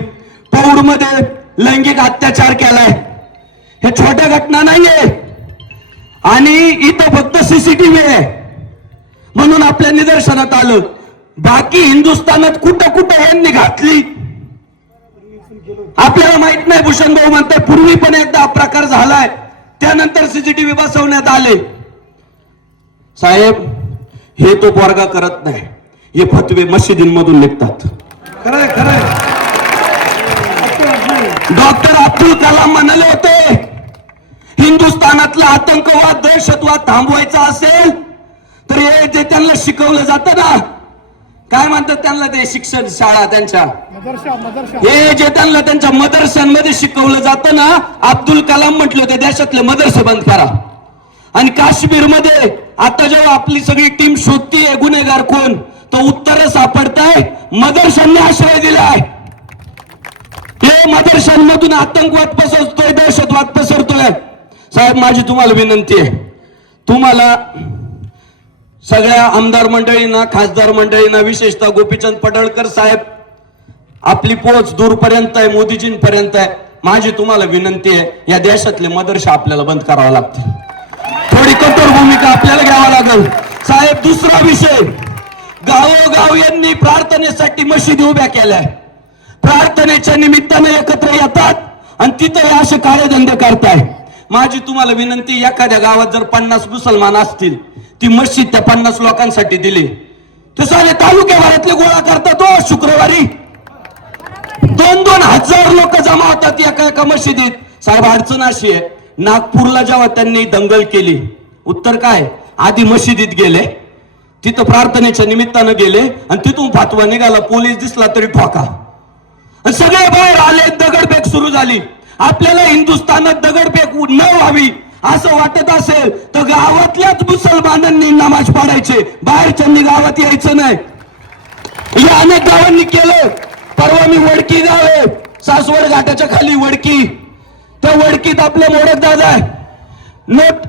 पौडमध्ये लैंगिक अत्याचार केलाय. हे छोट्या घटना नाहीये आणि इथं फक्त सीसीटीव्ही आहे म्हणून आपल्या निदर्शनात आलं. बाकी हिंदुस्थानात कुठं कुठं यांनी घातली आपल्याला माहित नाही. भूषण भाऊ म्हणतात पूर्वी पण एकदा प्रकार झालाय, त्यानंतर सीसीटीव्ही बसवण्यात आले. साहेब, हे तो पोरगा करत नाही, हे फतवे मशिदींमधून निघतात. खरंय खरंय. डॉक्टर अब्दुल कलाम म्हणाले होते हिंदुस्थानातला आतंकवाद, दहशतवाद थांबवायचा असेल तर हे जे त्यांना शिकवलं जातं ना, काय म्हणतात त्यांना ते शिक्षण शाळा, त्यांच्या हे जे त्यांना त्यांच्या मदरशांमध्ये शिकवलं जातं ना, अब्दुल कलाम म्हटलं होते देशातले मदरसे बंद करा. आणि काश्मीरमध्ये आता जेव्हा आपली सगळी टीम शोधतीये गुन्हेगार कोण, तो उत्तर सापडताय मदरशांनी आश्रय दिलाय. हे मदरशांमधून आतंकवाद पसरतोय, दहशतवाद पसरतोय. साहेब, माझी तुम्हाला विनंती आहे, तुम्हाला सगळ्या आमदार मंडळींना, खासदार मंडळींना, विशेषतः गोपीचंद पडळकर साहेब, आपली पोच दूरपर्यंत आहे, मोदीजींपर्यंत आहे. माझी तुम्हाला विनंती आहे, या देशातले मदरसे आपल्याला बंद करावे लागतील. थोडी कठोर भूमिका आपल्याला घ्यावी लागेल. साहेब, दुसरा विषय, गावोगाव यांनी प्रार्थनेसाठी मशिदी उभ्या केल्या. प्रार्थनेच्या निमित्तानं एकत्र येतात आणि तिथे हे असे काळे धंदे करताय. माझी तुम्हाला विनंती, एखाद्या गावात जर 50 मुसलमान असतील, ती मस्जिद त्या 50 लोकांसाठी दिली, ते सारे तालुक्याभरातले गोळा करतात. हो, शुक्रवारी 2-2 हजार लोक जमा होतात एका मशिदीत. साहेब, अडचण अशी आहे, नागपूरला जेव्हा त्यांनी दंगल केली, उत्तर काय, आधी मशिदीत गेले, तिथं प्रार्थनेच्या निमित्तानं गेले आणि तिथून फातवा निघाला, पोलीस दिसला तरी ठोका, आणि सगळे बाहेर आले, दगडफेक सुरू झाली. आपल्याला हिंदुस्थानात दगडफेक न व्हावी असं वाटत असेल तर गावातल्याच मुसलमानांनी नमाज पढायचे, बाहेरच्यांनी गावात यायचं नाही. हे अनेक गावांनी केलं. परवा मी वडकी गाव आहे, सासवड घाटाच्या खाली वडकी, त्या वडकीत आपले मोडक दादा आहे. नोट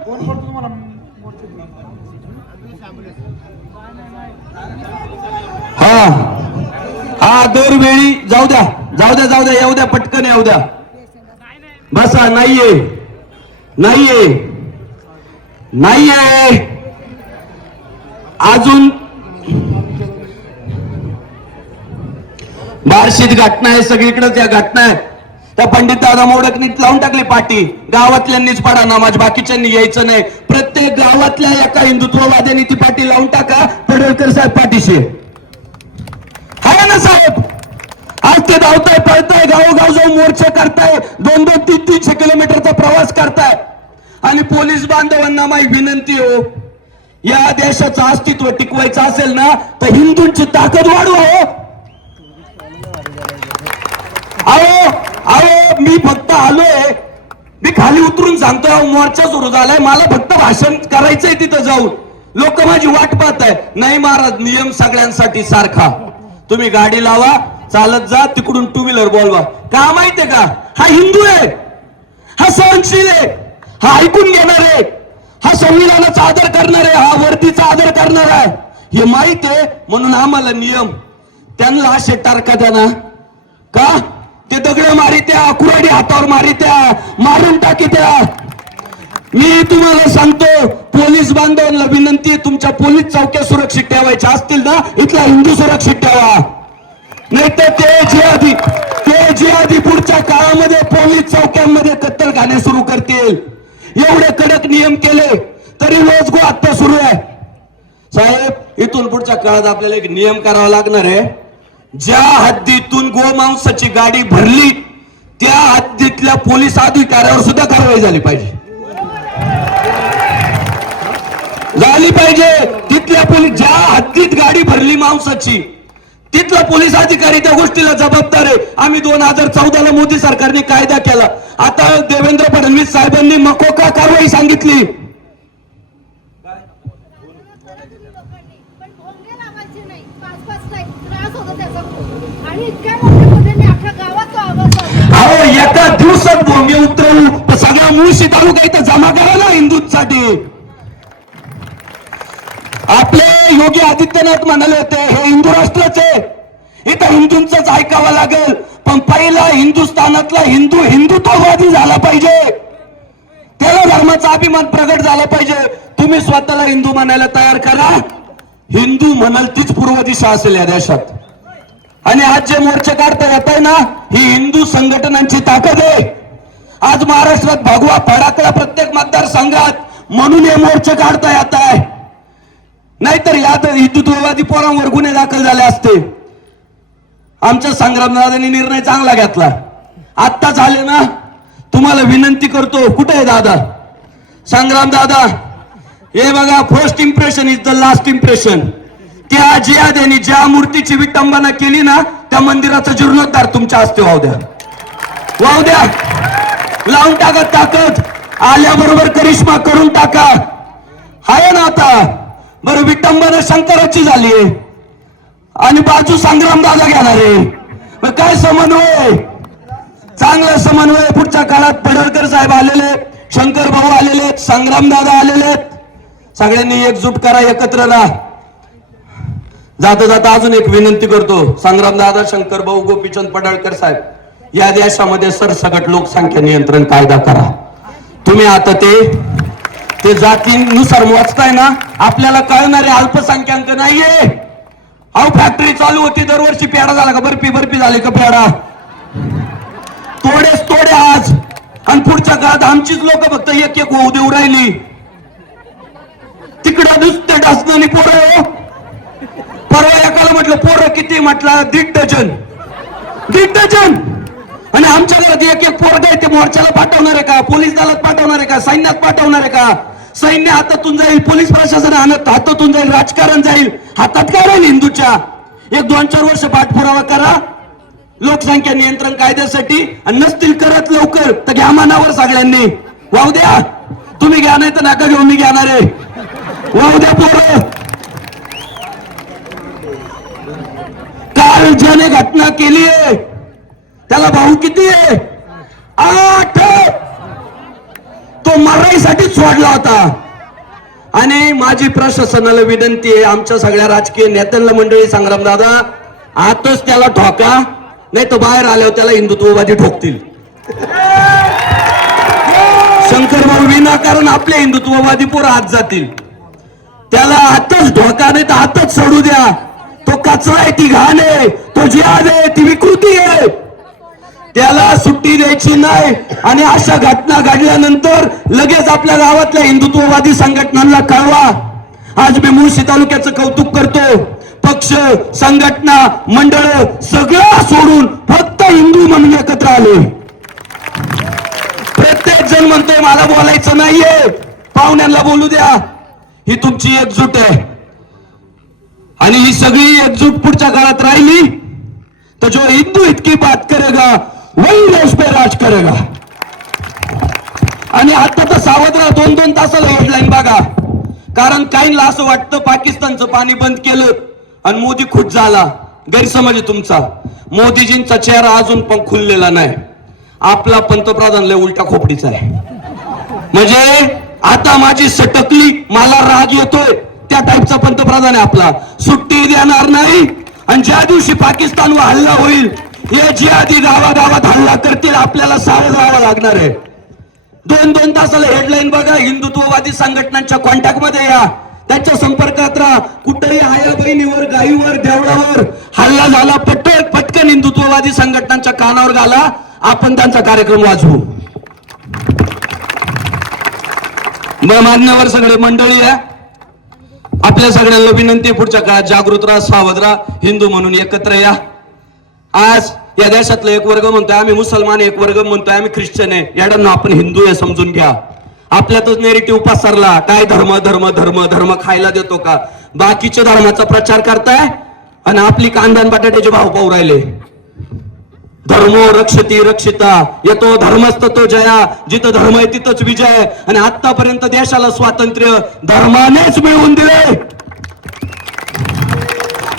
हा दरवेळी जाऊ द्या, जाऊ द्या, जाऊ द्या, येऊ द्या, पटकन येऊ द्या, बसा. नाहीये, नाहीये, नाहीये अजून. बार्शीत घटना आहे, सगळीकडे त्या घटना आहेत. त्या पंडित दादा मोडकनी लावून टाकली पाटी, गावातल्यांनीच पडा नमाज, बाकीच्यांनी यायचं नाही. प्रत्येक गावातल्या एका हिंदुत्ववाद्यांनी ती पाटी लावून टाका, पडळकर साहेब पाठीशी आहे ना साहेब. आज ते धावताय, पळताय, गावोगाव जाऊन मोर्चे करताय, 2-2, 300 किलोमीटरचा प्रवास करताय. आणि पोलीस बांधवांना माझी विनंती हो, या देशाचं अस्तित्व टिकवायचं असेल ना तर हिंदूंची ताकद वाढवा. अहो मी फक्त आलोय, मी खाली उतरून सांगतोय, मोर्चा सुरू झालाय, मला फक्त भाषण करायचंय तिथं जाऊन. लोक माझी वाट पाहत आहे. नाही महाराज, नियम सगळ्यांसाठी सारखा. तुम्ही गाडी लावा, चालत जा, तिकडून 2 व्हीलर बोलवा. का माहितीये का, हा हिंदू आहे, हा सहनशील आहे, हा ऐकून घेणार आहे, हा संविधानाचा आदर करणार आहे, हा वर्दीचा आदर करणार आहे, हे माहित आहे. म्हणून आम्हाला नियम. त्यांना असे टारका द्या ना, का ते दगड मारित्या, कुऱ्हाडी हातावर मारित्या, मारून टाकीत्या. मी तुम्हाला सांगतो, पोलीस बांधवांना विनंती आहे, तुमच्या पोलीस चौक्या सुरक्षित ठेवायच्या असतील ना, इथला हिंदू सुरक्षित ठेवा. नाहीतर ते जे आधी पुढच्या काळामध्ये पोलीस चौक्यांमध्ये कत्तलखाने सुरू करतील. एवढे कडक नियम केले तरी रोजगो आता सुरू आहे. साहेब, इथून पुढच्या काळात आपल्याला एक नियम करावा लागणार आहे. ज्या हद्दीतून गोमांसाची गाडी भरली त्या हद्दीतल्या पोलीस अधिकाऱ्यावर सुद्धा कारवाई झाली पाहिजे. तिथल्या पोलीस, ज्या हद्दीत गाडी भरली मांसाची, तिथला पोलीस अधिकारी त्या गोष्टीला जबाबदार आहे. आम्ही 2014ला मोदी सरकारने कायदा केला. आता देवेंद्र फडणवीस साहेबांनी मकोका कारवाई सांगितली. अहो, एका दिवसात भोंगे उतरवू, सगळा मुळशी तालुका इथं जमा करा ना हिंदूंसाठी. आपले योगी आदित्यनाथ म्हणाले होते, हे हिंदू राष्ट्रच आहे, इथं हिंदूंचंच ऐकावं लागेल. पण पहिला हिंदुस्थानातला हिंदू हिंदुत्ववादी झाला पाहिजे, त्याला धर्माचा अभिमान प्रगट झाला पाहिजे. तुम्ही स्वतःला हिंदू म्हणायला तयार करा, हिंदू म्हणाल तीच पूर्व दिशा असेल या देशात. आणि आज जे मोर्चे काढता येत आहे ना, ही हिंदू संघटनांची ताकद आहे. आज महाराष्ट्रात भगवा फडकला प्रत्येक मतदारसंघात, म्हणून हे मोर्चे काढता येत आहे. नाहीतर यात हिंदुत्ववादी पोरांवर गुन्हे दाखल झाले असते. आमच्या संग्रामदादांनी निर्णय चांगला घेतला. आत्ता झाले ना, तुम्हाला विनंती करतो, कुठे आहे दादा, संग्राम दादा, हे बघा, first impression is the last impression. त्या जियाद्यांनी ज्या मूर्तीची विटंबना केली ना, त्या मंदिराचा जीर्णोद्धार तुमच्या हस्ते वाहू द्या, वाहू द्या. लावून टाका ताकद, आल्याबरोबर करिश्मा करून टाका. आहे ना आता, बरं, विटंबना शंकराची झाली आणि बाजू संग्राम दादा घेणार आहे. काय समन्वय, चांगला समन्वय. पुढच्या काळात पडळकर साहेब आलेले, शंकर भाऊ आलेले, संग्राम दादा आलेले. सगळ्यांनी एकजूट करा, एकत्र राहा. जाता जाता अजून एक विनंती करतो, संग्राम दादा, शंकर भाऊ, गोपीचंद पडळकर साहेब, या देशामध्ये सरसकट लोकसंख्या नियंत्रण कायदा करा. तुम्ही आता ते जातीनुसार मोजताय ना, आपल्याला कळणारे अल्पसंख्याक नाहीये, अहो फॅक्टरी चालू होती दरवर्षी पेढा झाला का बर्फी झाली का पेढा तोडेच तोडे आज आणि पुढच्या काळात आमचीच लोक फक्त एक होऊ देऊ राहिली तिकडे नुसते डासनानी पोरं परवा एकाला म्हटलं पोरं किती म्हटलं 1.5 डझन आणि आमच्या घरात एक पोरग आहे ते मोर्चाला पाठवणार आहे का पोलीस दलात पाठवणार आहे का सैन्यात पाठवणार आहे का सैन्य हातातून जाईल पोलीस प्रशासन हातातून जाईल राजकारण जाईल हातात काय राहील हिंदूच्या 1-2-4 वर्ष पाठपुरावा करा लोकसंख्या नियंत्रण कायद्यासाठी आणि नसतील करत लवकर तर घ्या मानावर सगळ्यांनी वाहू द्या तुम्ही घ्या नाही तर नका घेऊ मी घेणार आहे वाहू द्या पोरं काल ज्याने घटना केली आहे त्याला भाऊ किती आहे 8 तो मराईसाठीच सोडला होता आणि माझी प्रशासनाला विनंती आहे आमच्या सगळ्या राजकीय नेत्यांना मंडळी संग्राम दादा आतच त्याला ठोका नाही तर बाहेर आल्यावर त्याला हिंदुत्ववादी ठोकतील शंकर भाऊ विनाकारण आपले हिंदुत्ववादी पोरं आत जातील त्याला आतच ढोका नाही तर आतच सोडू द्या तो कचरा आहे ती घाण आहे तो जिहाद आहे ती विकृती आहे त्याला सुट्टी द्यायची नाही आणि अशा घटना घडल्यानंतर लगेच आपल्या गावातल्या हिंदुत्ववादी संघटनांना कळवा आज मी मुळशी तालुक्याचं कौतुक करतो पक्ष संघटना मंडळ सगळं सोडून फक्त हिंदू म्हणून एकत्र आले प्रत्येक जण म्हणतोय मला बोलायचं नाहीये पाहुण्यांना बोलू द्या ही तुमची एकजूट आहे आणि ही सगळी एकजूट पुढच्या काळात राहिली तर जो हिंदू इतकी बात करेगा वही देश पे राज करेगा आणि आता तर सावध राहा 2-2 तासाला हेडलाईन बघा कारण काहींना असं वाटतं पाकिस्तानचं पाणी बंद केलं आणि मोदी खुश झाला गैरसमज आहे तुमचा मोदीजींचा चेहरा अजून पण खुललेला नाही आपला पंतप्रधान लय उलटा खोपडीचा आहे म्हणजे आता माझी सटकली मला राग येतोय त्या टाईपचा पंतप्रधान आहे आपला सुट्टी देणार नाही आणि ज्या दिवशी पाकिस्तानवर हल्ला होईल हे जिहादी गावागावात हल्ला करतील आपल्याला सावध राहावं लागणार आहे 2-2 तासाला हेडलाईन बघा हिंदुत्ववादी संघटनांच्या कॉन्टॅक्ट मध्ये या त्यांच्या संपर्कात राहा कुठेही आया बहिणीवर गायीवर देवळावर हल्ला झाला पटकन हिंदुत्ववादी संघटनांच्या कानावर घाला आपण त्यांचा कार्यक्रम वाचवू मान्यवर सगळे मंडळी आहे आपल्या सगळ्यांना विनंती पुढच्या काळात जागृत राहा सावध राहा हिंदू म्हणून एकत्र या आज या देशातला एक वर्ग म्हणतोय आम्ही मुसलमान एक वर्ग म्हणतोय आम्ही ख्रिश्चन आहे याडांना आपण हिंदू आहे समजून घ्या आपल्यातच नेरेटिव्ह पसरला काय धर्म धर्म धर्म धर्म खायला देतो का बाकीच्या धर्माचा प्रचार करताय आणि आपली कांदा बटाट्याचे भाव पाहू राहिले धर्मो रक्षती रक्षिता येतो धर्मस्थ तो जया जिथं धर्म आहे तिथंच विजय आणि आतापर्यंत देशाला स्वातंत्र्य धर्मानेच मिळवून दिले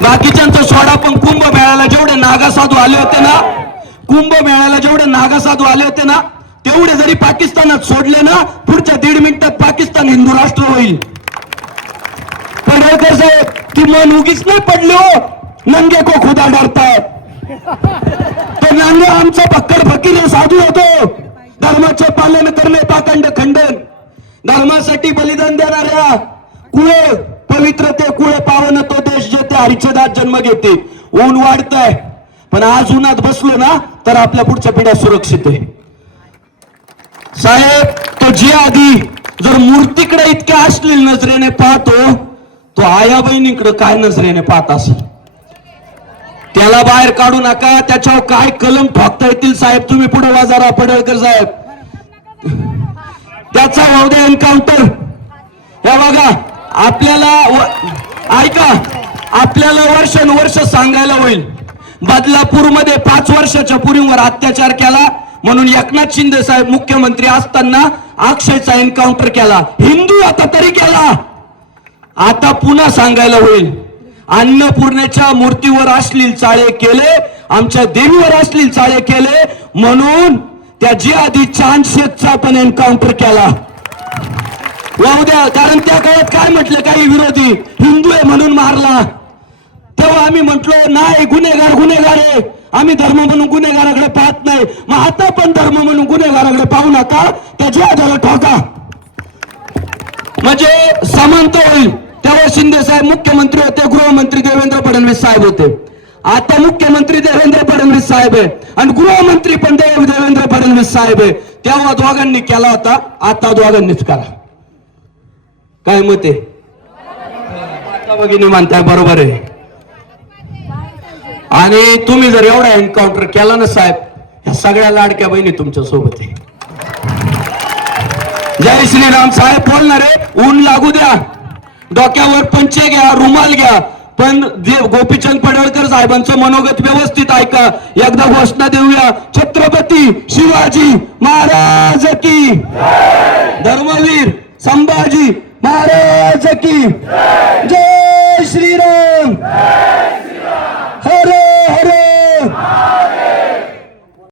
बाकीच्यांचा सोडा पण कुंभमेळ्याला जेवढे नागासाधू आले होते ना कुंभमेळ्याला जेवढे नागासाधू आले होते ना तेवढे जरी पाकिस्तानात सोडले ना पुढच्या 1.5 मिनिटात पाकिस्तान हिंदू राष्ट्र होईल पडळकर साहेब ती मन उगीच नाही पडली हो नंगे को खुदा डरतात तो नांगे आमचा पक्कड फकीर साधू होतो धर्माचे पालन करणे पाखंड खंडन धर्मासाठी बलिदान देणाऱ्या कुळे पवित्र ते कुळे पावन तो देश जेथे हरिचदात जन्म घेते ऊन वाढतंय पण आज उन्हात बसलो ना तर आपल्या पुढच्या पिढ्या सुरक्षित आहे साहेब तो जिहादी जर मूर्तीकडे इतक्या अश्लील नजरेने पाहतो तो आया बहिणीकडे काय नजरेने पाहत असेल त्याला बाहेर काढू नका त्याच्यावर काय कलम ठोकता येतील साहेब तुम्ही पुढे वाजारा पडळकर साहेब त्याचा होऊ दे एन्काउंटर हे बघा आपल्याला ऐका आपल्याला वर्षानुवर्ष सांगायला होईल बदलापूरमध्ये 5 वर्षाच्या पूर्वीवर अत्याचार केला म्हणून एकनाथ शिंदे साहेब मुख्यमंत्री असताना अक्षयचा एन्काउंटर केला हिंदू आता तरी केला आता पुन्हा सांगायला होईल अन्नपूर्णेच्या मूर्तीवर अश्लील चाळे केले आमच्या देवीवर अश्लील चाळे केले म्हणून त्या जिहादी चांद शेखचा पण एन्काउंटर केला वाहू द्या कारण त्या काळात काय म्हटलं काही विरोधी हिंदू आहे म्हणून मारला तेव्हा आम्ही म्हटलो नाही गुन्हेगार आहे आम्ही धर्म म्हणून गुन्हेगाराकडे पाहत नाही मग आता पण धर्म म्हणून गुन्हेगाराकडे पाहू नका त्या जिहादाला ठोका म्हणजे समानता होईल त्या तेव्हा शिंदे साहेब मुख्यमंत्री होते, गृहमंत्री देवेंद्र फडणवीस साहेब होते. आता मुख्यमंत्री देवेंद्र फडणवीस साहेब आहे आणि गृहमंत्री पण देवेंद्र फडणवीस साहेब आहे. तेव्हा दोघांनी केला होता, आता दोघांनीच करा. काय मत आहे? आता भगिनी म्हणताय बरोबर आहे. आणि तुम्ही जर एवढा एन्काउंटर केला ना साहेब, ह्या सगळ्या लाडक्या बहिणी तुमच्या सोबत आहे. जय श्रीराम साहेब बोलणार आहे. ऊन लागू द्या, डोक्यावर पंचे घ्या, रुमाल घ्या, पण जे गोपीचंद पडळकर साहेबांचं मनोगत व्यवस्थित ऐका. एकदा घोषणा देऊया, छत्रपती शिवाजी महाराज की, धर्मवीर संभाजी महाराज की जय.